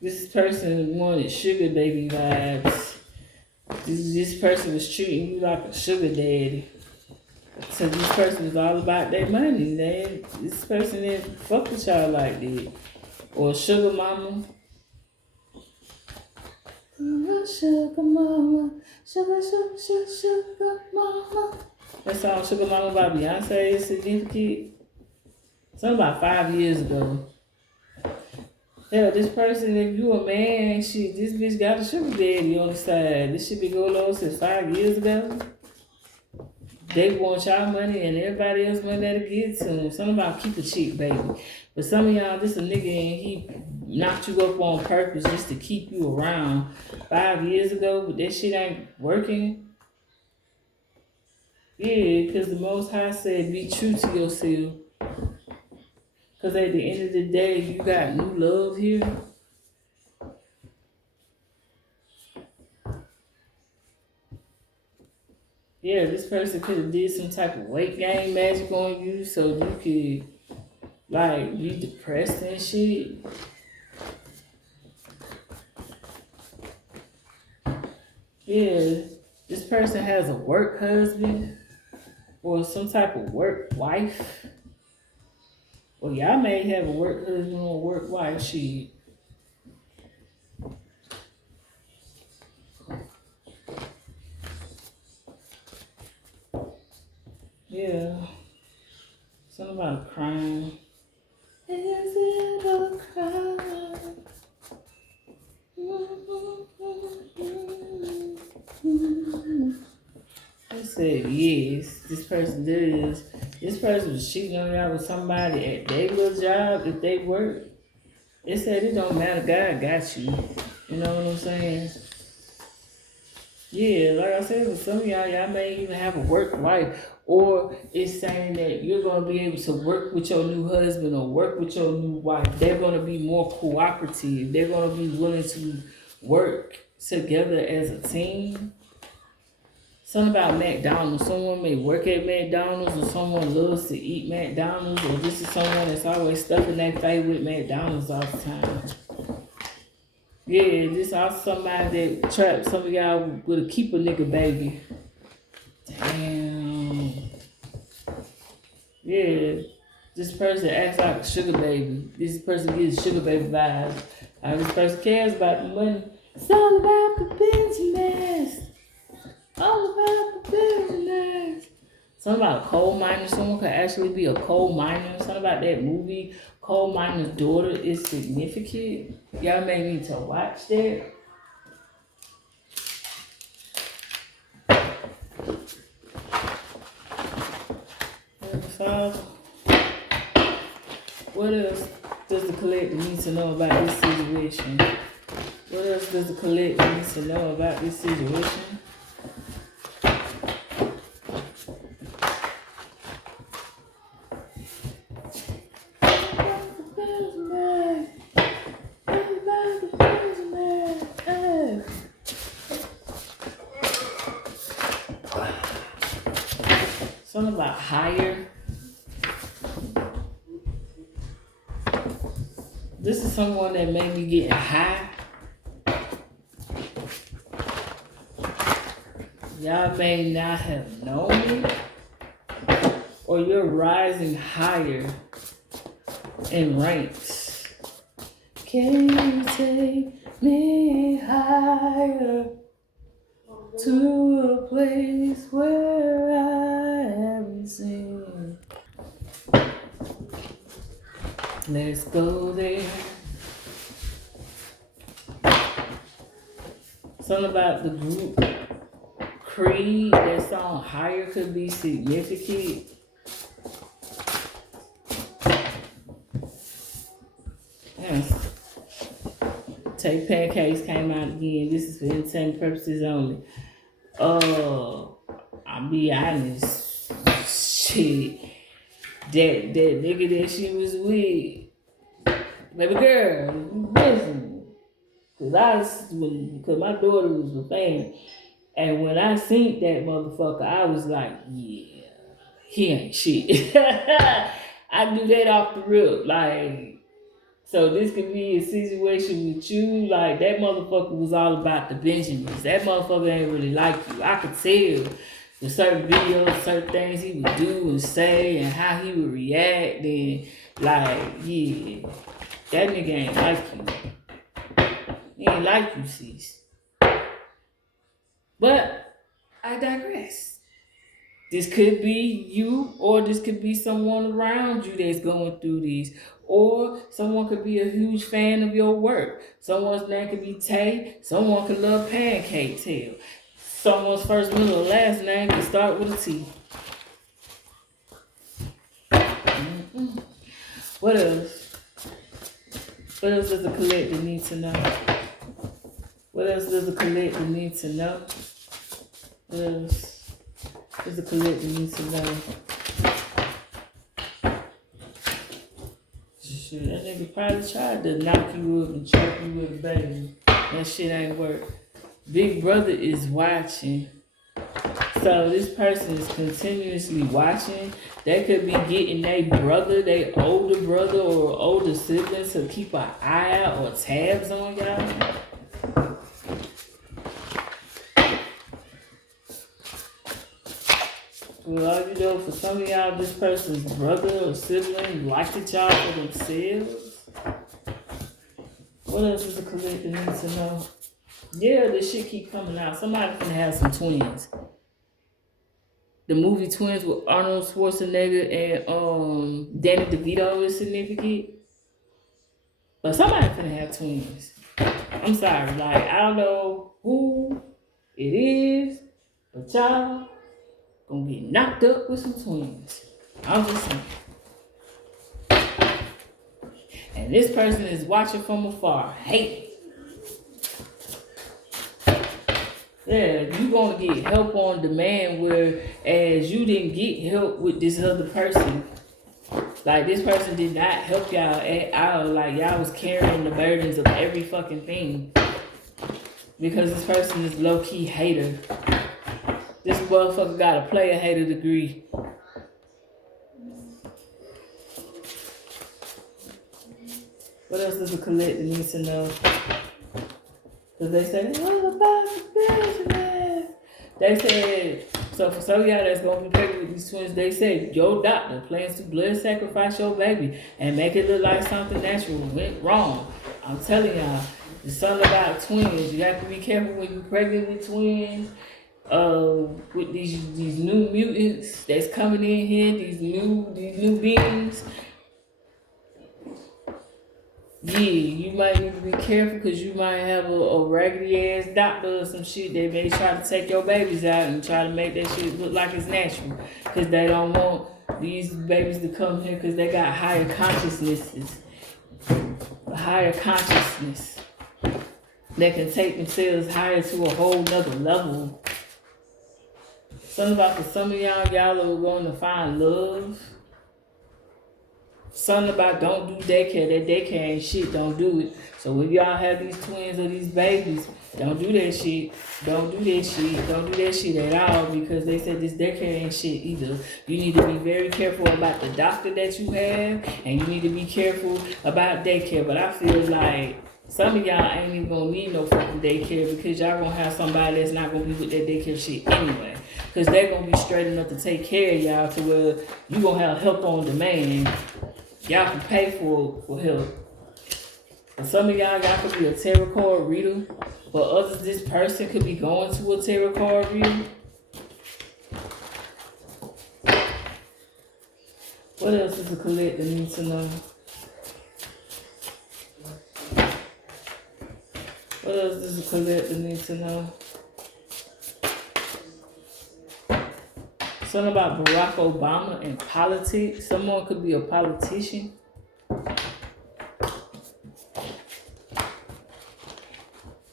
This person wanted sugar baby vibes. This person was treating you like a sugar daddy. So this person was all about their money. This person didn't fuck with y'all like that. Or sugar mama. Sugar mama, sugar mama. That song Sugar Mama by Beyonce is significant. Something about 5 years ago. Hell, this person, if you a man, shit, this bitch got a sugar daddy on the side. This shit been going on since 5 years ago. they want y'all money and everybody else money that'll get to them. Something about keep a chick, baby. But some of y'all, this a nigga and he knocked you up on purpose just to keep you around 5 years ago, but that shit ain't working. Yeah, because the Most High said be true to yourself. Because at the end of the day, you got new love here. Yeah, this person could have did some type of weight gain magic on you so you could like be depressed and shit. Yeah, this person has a work husband or some type of work wife. Well, y'all may have a work husband or a work wife. Shit. Yeah. Something about a crime. Is it a crime? I said yes. This person does. This person was cheating on y'all with somebody at their little job if they work. They said it don't matter. God got you. You know what I'm saying? Yeah, like I said, with some of y'all may even have a work wife, or it's saying that you're gonna be able to work with your new husband or work with your new wife. They're gonna be more cooperative. They're gonna be willing to work together as a team. Something about McDonald's. Someone may work at McDonald's, or someone loves to eat McDonald's, or this is someone that's always stuffing their face with McDonald's all the time. Yeah, this also somebody that trapped some of y'all with a keep a nigga baby. Damn. Yeah. This person acts like a sugar baby. This person gives sugar baby vibes. This person cares about the money. It's all about the business. All about the business. Something about a coal miner. Someone could actually be a coal miner. Something about that movie, Coal Miner's Daughter, is significant. Y'all may need to watch that. Father, what else does the collector need to know about this situation? What else does the collector need to know about this situation? Something about higher. This is someone that may be getting high. Y'all may not have known it, or you're rising higher in ranks. Can you take me higher to a place where I am seen? Let's go there. Something about the group Creed, that song Higher could be significant. Yes. Take Pancakes came out again. This is for entertainment purposes only. I'll be honest. Shit. That nigga that she was with, baby girl, listen. Cause my daughter was a fan. And when I seen that motherfucker, I was like, yeah, he ain't shit. I knew that off the rip. Like, so this could be a situation with you. Like, that motherfucker was all about the Benjamins. That motherfucker ain't really like you. I could tell with certain videos, certain things he would do and say and how he would react. And, like, yeah, that nigga ain't like you. He ain't like you, sis. But I digress. This could be you, or this could be someone around you that's going through this. Or someone could be a huge fan of your work. Someone's name could be Tay. Someone could love Pancake Tail. Someone's first, middle, or last name could start with a T. What else? What else does the collector need to know? What else does the collector need to know? What else does the collector need to know? Shit, that nigga probably tried to knock you up and choke you with a baby. That shit ain't work. Big brother is watching. So this person is continuously watching. They could be getting their brother, their older brother or older siblings to keep an eye out or tabs on y'all. Well, you know, for some of y'all, this person's brother or sibling liked the y'all for themselves. What else does the collector need to know? Yeah, this shit keep coming out. Somebody finna have some twins. The movie Twins with Arnold Schwarzenegger and Danny DeVito is significant. But somebody finna have twins. I'm sorry, like, I don't know who it is, but y'all gonna get knocked up with some twins. I'm just saying. And this person is watching from afar. Hey. Yeah, you gonna get help on demand, whereas you didn't get help with this other person. Like, this person did not help y'all at all. Like, y'all was carrying the burdens of every fucking thing. Because this person is low-key hater. This motherfucker got a player hater degree. What else does the collector need to know? Because they said, oh, about the business. They said, so for some of y'all that's going to be pregnant with these twins, they said, your doctor plans to blood sacrifice your baby and make it look like something natural went wrong. I'm telling y'all, it's something about twins. You have to be careful when you're pregnant with twins. With these new mutants that's coming in here, these new beings. Yeah, you might need to be careful because you might have a raggedy ass doctor or some shit that may try to take your babies out and try to make that shit look like it's natural. Because they don't want these babies to come here because they got higher consciousnesses. A higher consciousness. They can take themselves higher to a whole nother level. Something about for some of y'all are going to find love. Something about don't do daycare. That daycare ain't shit. Don't do it. So if y'all have these twins or these babies, don't do that shit. Don't do that shit. Don't do that shit at all because they said this daycare ain't shit either. You need to be very careful about the doctor that you have, and you need to be careful about daycare. But I feel like some of y'all ain't even gonna need no fucking daycare because y'all gonna have somebody that's not gonna be with that daycare shit anyway. Because they're gonna be straight enough to take care of y'all to where you gonna have help on demand. Y'all can pay for help. For some of y'all could be a tarot card reader. For others, this person could be going to a tarot card reader. What else does the collector need to know? What else does the collector need to know? Something about Barack Obama and politics. Someone could be a politician.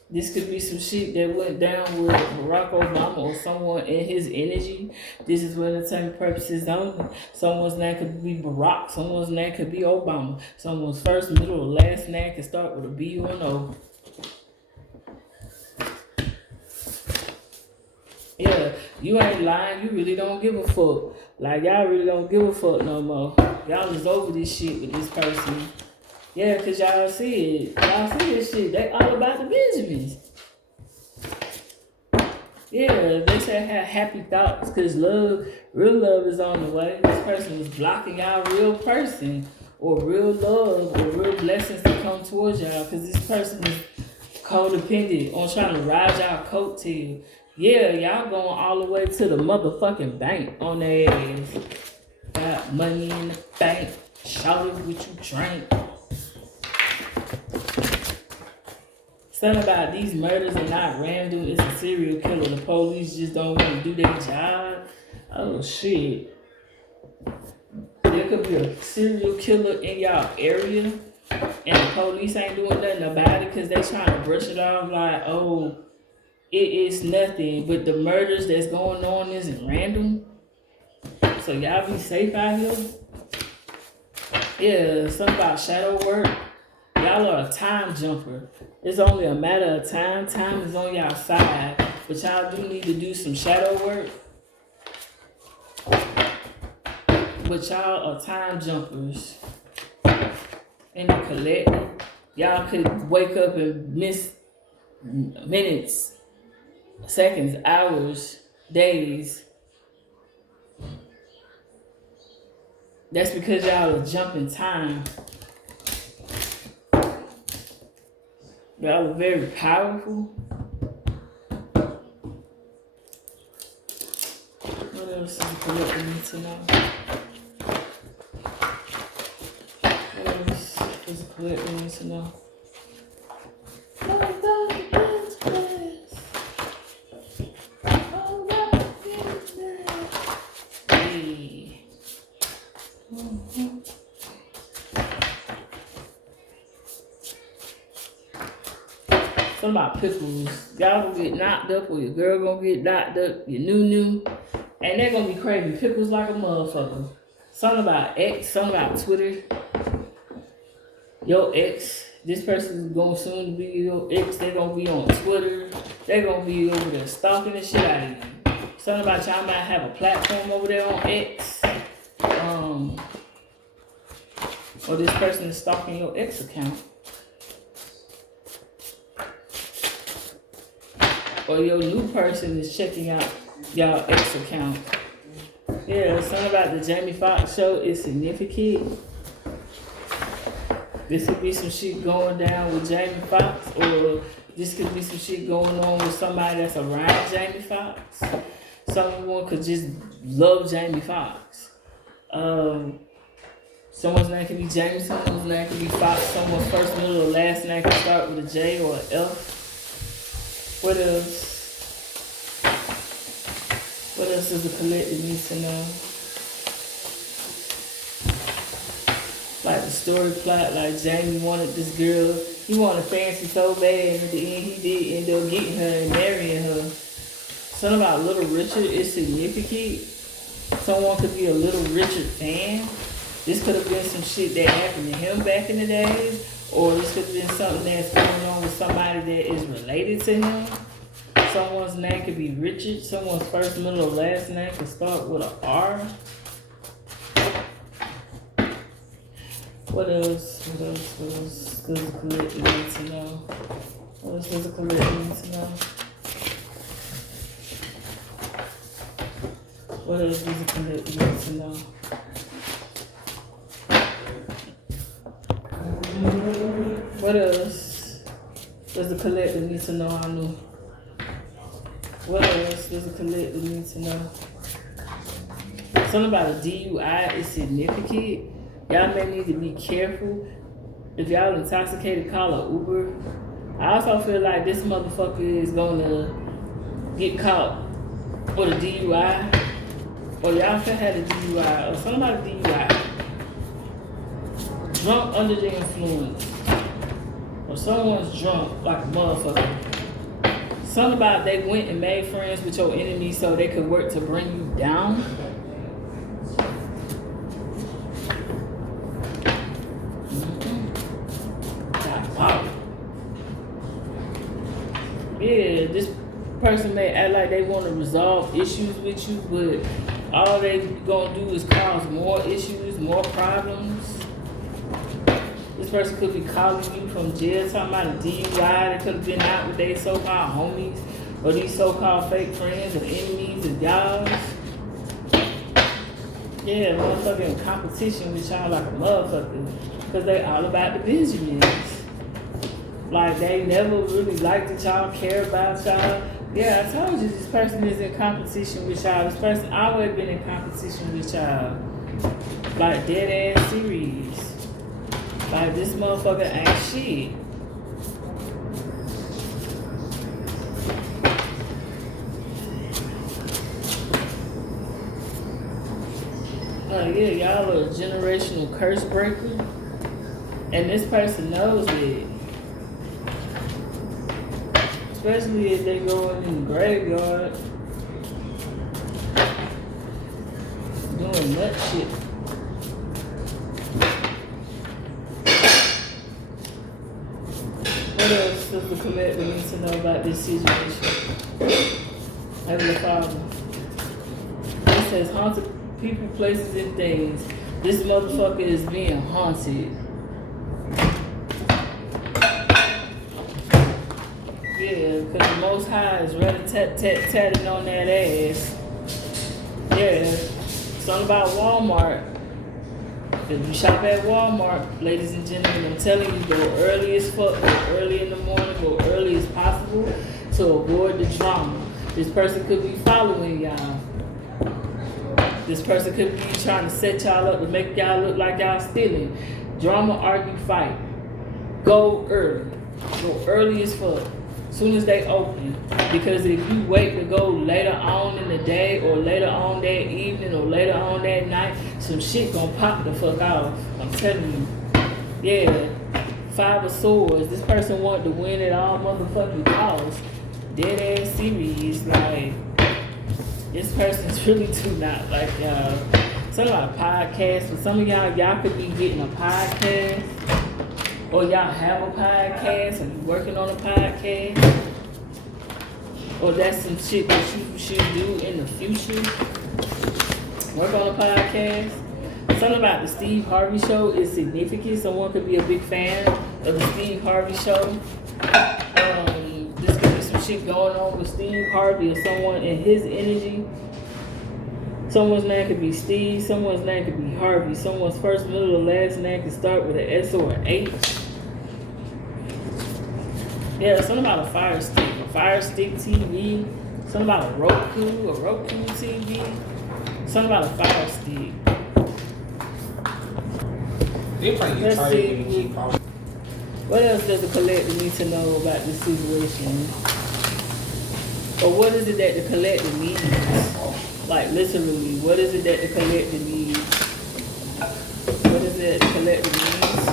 This could be some shit that went down with Barack Obama or someone in his energy. This is for entertainment purposes only. Someone's name could be Barack. Someone's name could be Obama. Someone's first, middle, or last name could start with a B or an O. Yeah, you ain't lying. You really don't give a fuck. Like, y'all really don't give a fuck no more. Y'all is over this shit with this person. Yeah, because y'all see it. Y'all see this shit. They all about the Benjamins. Yeah, they say have happy thoughts because real love is on the way. This person is blocking y'all real person or real love or real blessings to come towards y'all because this person is codependent on trying to ride y'all coattail. Yeah, y'all going all the way to the motherfucking bank on their ass. Got money in the bank. Shout it what you drink. Something about these murders are not random. It's a serial killer. The police just don't want to do their job. Oh, shit. There could be a serial killer in y'all area, and the police ain't doing nothing about it because they trying to brush it off like, oh, it is nothing. But the murders that's going on isn't random. So y'all be safe out here. Yeah, something about shadow work. Y'all are a time jumper. It's only a matter of time. Time is on y'all side. But y'all do need to do some shadow work. But y'all are time jumpers. In the collective. Y'all could wake up and miss minutes, seconds, hours, days. That's because y'all are jumping time. Y'all are very powerful. What else is the collective need to know? What else does the collective need to know? Something about pickles. Y'all gonna get knocked up, or your girl gonna get knocked up, your new, and they're gonna be craving pickles like a motherfucker. Something about X, something about Twitter. Your ex, this person is gonna soon be your ex. They're gonna be on Twitter. They're gonna be over there stalking the shit out of you. Something about y'all might have a platform over there on X. Or this person is stalking your ex account. Or your new person is checking out y'all ex account. Yeah, something about the Jamie Foxx show is significant. This could be some shit going down with Jamie Foxx, or this could be some shit going on with somebody that's around Jamie Foxx. Someone could just love Jamie Foxx. Someone's name could be Jamie, someone's name could be Fox, someone's first, middle, or last name could start with a J or an F. What else? What else does the collective need to know? Like the story plot, like Jamie wanted this girl, he wanted Fancy so bad, and at the end he did end up getting her and marrying her. Something about Little Richard is significant. Someone could be a Little Richard fan. This could have been some shit that happened to him back in the days, or this could have been something that's going on with somebody that is related to him. Someone's name could be Richard. Someone's first, middle, or last name could start with an R. What else? What else does the collective need to know? What else does the collective need to know? What else does the collective need to know? What else does the collective need to know? I knew. What else does the collective need to know? Something about a DUI is significant. Y'all may need to be careful. If y'all intoxicated, call an Uber. I also feel like this motherfucker is gonna get caught with a DUI. Or y'all could have a DUI, or something about a DUI. Drunk under the influence. Or someone's drunk like a motherfucker. Something about they went and made friends with your enemy so they could work to bring you down. Wow. Yeah, this person may act like they want to resolve issues with you, but all they gonna do is cause more issues, more problems. This person could be calling you from jail, talking about a DUI. They could have been out with their so-called homies, or these so-called fake friends or enemies of y'all. Yeah, motherfucker in competition with y'all like a motherfucker, because they all about the Benjamins. Like, they never really liked that y'all care about y'all. Yeah, I told you this person is in competition with y'all. This person always been in competition with y'all. Like, dead ass serious. Like, this motherfucker ain't shit. Yeah, y'all are a generational curse breaker, and this person knows it. Especially if they go in the graveyard doing nut shit. What else does the collector need to know about this situation? Heavenly Father. It says haunted people, places, and things. This motherfucker is being haunted. Yeah, because the Most High is ready tatting on that ass. Yeah. Something about Walmart. If you shop at Walmart, ladies and gentlemen, I'm telling you, go early as fuck, go early in the morning, go early as possible to avoid the drama. This person could be following y'all. This person could be trying to set y'all up to make y'all look like y'all stealing. Drama, argue, fight. Go early. Go early as fuck. Soon as they open. Because if you wait to go later on in the day or later on that evening or later on that night, some shit gonna pop the fuck off. I'm telling you. Yeah. 5 of Swords. This person wanted to win at all motherfucking costs. Dead ass serious. Like, this person's really do not like y'all. Something about a podcast. For some of y'all could be getting a podcast. Or y'all have a podcast and working on a podcast. Or that's some shit that you should do in the future. Work on a podcast. Something about the Steve Harvey Show is significant. Someone could be a big fan of the Steve Harvey Show. This could be some shit going on with Steve Harvey or someone in his energy. Someone's name could be Steve. Someone's name could be Harvey. Someone's first, middle, or last name could start with an S or an H. Yeah, something about a Fire Stick TV. Something about a Roku TV. Something about a Fire Stick. Let's see. What else does the collector need to know about this situation? Or what is it that the collector needs? Like literally, what is it that the collector needs? What is it that the collector needs?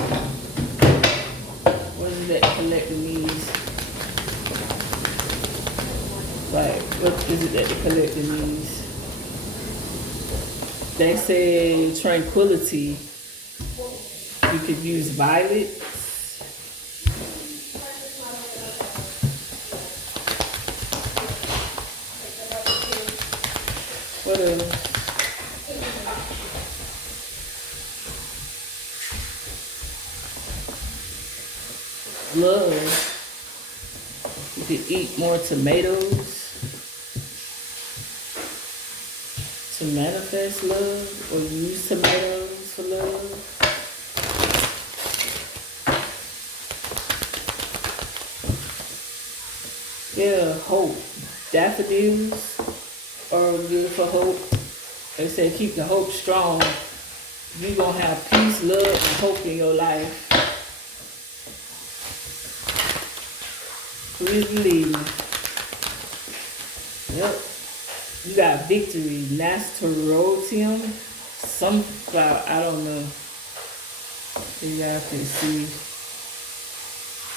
What is it that the collector needs? Like, what is it that the collector needs? They say tranquility. You could use violet. What else? Love. You could eat more tomatoes to manifest love, or use tomatoes for love. Yeah, hope. Daffodils are good for hope. They say keep the hope strong. You're gonna have peace, love, and hope in your life. Please believe me. Yep. You got victory. Nasturtium. Sunflower. I don't know. If y'all can see.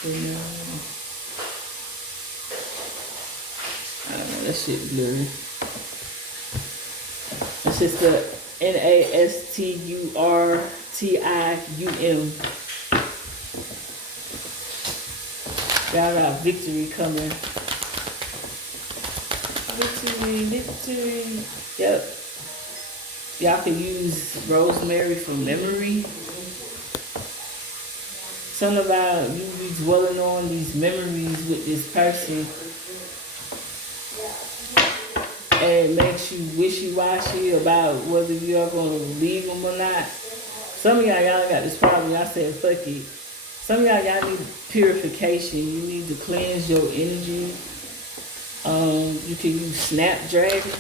You know. I don't know. That shit blurry. It's just the Nasturtium. Y'all got victory coming. Victory. Yep. Y'all can use rosemary for memory. Something about you be dwelling on these memories with this person. And it makes you wishy-washy about whether you are going to leave them or not. Some of y'all got this problem. Y'all said, fuck it. Some of y'all need purification. You need to cleanse your energy. You can use Snapdragon.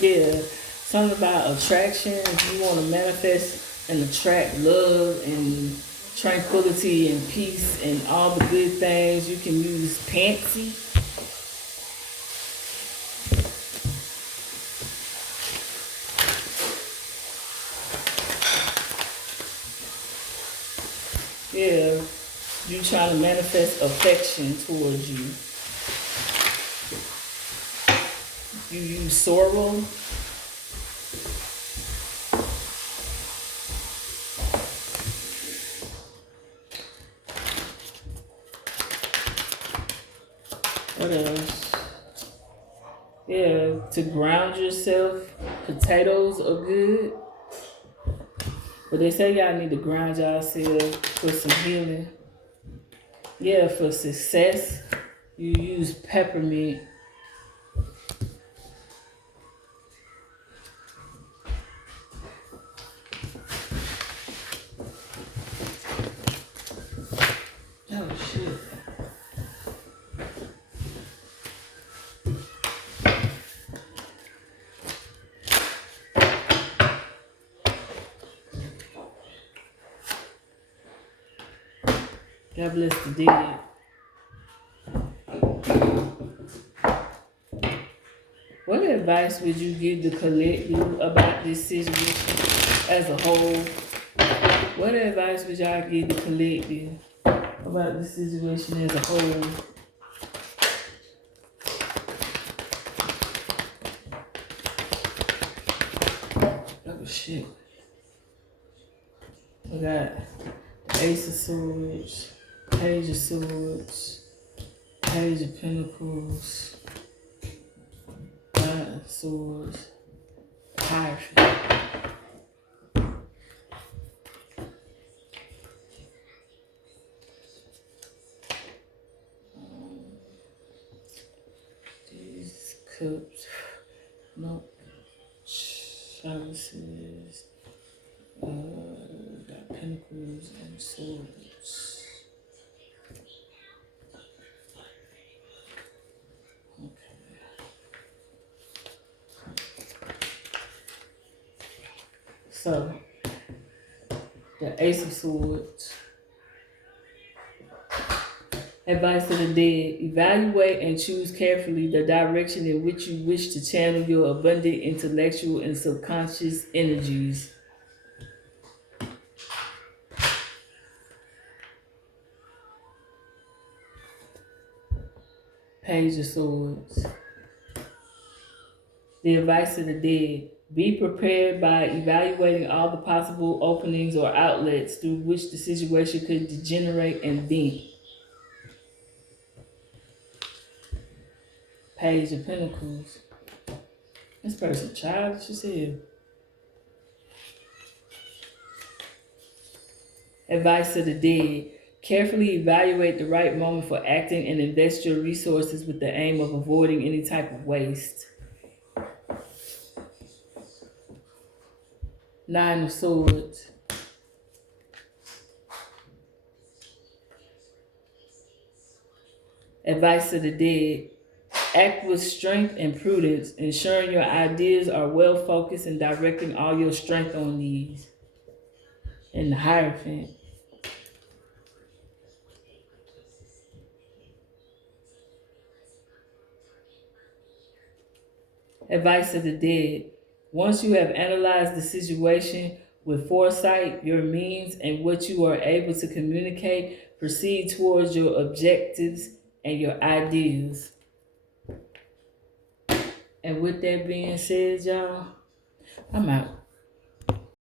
Yeah, something about attraction. If you want to manifest and attract love and tranquility and peace and all the good things, you can use Pansy. Yeah, you trying to manifest affection towards you. You use sorrel. What else? Yeah, to ground yourself. Potatoes are good. But they say y'all need to ground yourself for some healing. Yeah, for success, you use peppermint. Oh shit. God bless the dead. What advice would you give the collective about this situation as a whole? What advice would y'all give the collective about this situation as a whole? Oh shit. We got the Ace of Swords, Page of Swords, Page of Pentacles, Nine of Swords, Hierophant. These cups, no chalices, got pentacles and swords. Okay. So, the Ace of Swords. Advice to the dead. Evaluate and choose carefully the direction in which you wish to channel your abundant intellectual and subconscious energies. Page of Swords. The advice to the dead. Be prepared by evaluating all the possible openings or outlets through which the situation could degenerate and bend. Page of Pentacles. This person childish as hell. Advice to the dead. Carefully evaluate the right moment for acting and invest your resources with the aim of avoiding any type of waste. Nine of Swords. Advice to the dead. Act with strength and prudence, ensuring your ideas are well focused and directing all your strength on these. And the Hierophant. Advice to the dead. Once you have analyzed the situation with foresight, your means, and what you are able to communicate, proceed towards your objectives and your ideals. And with that being said, y'all, I'm out.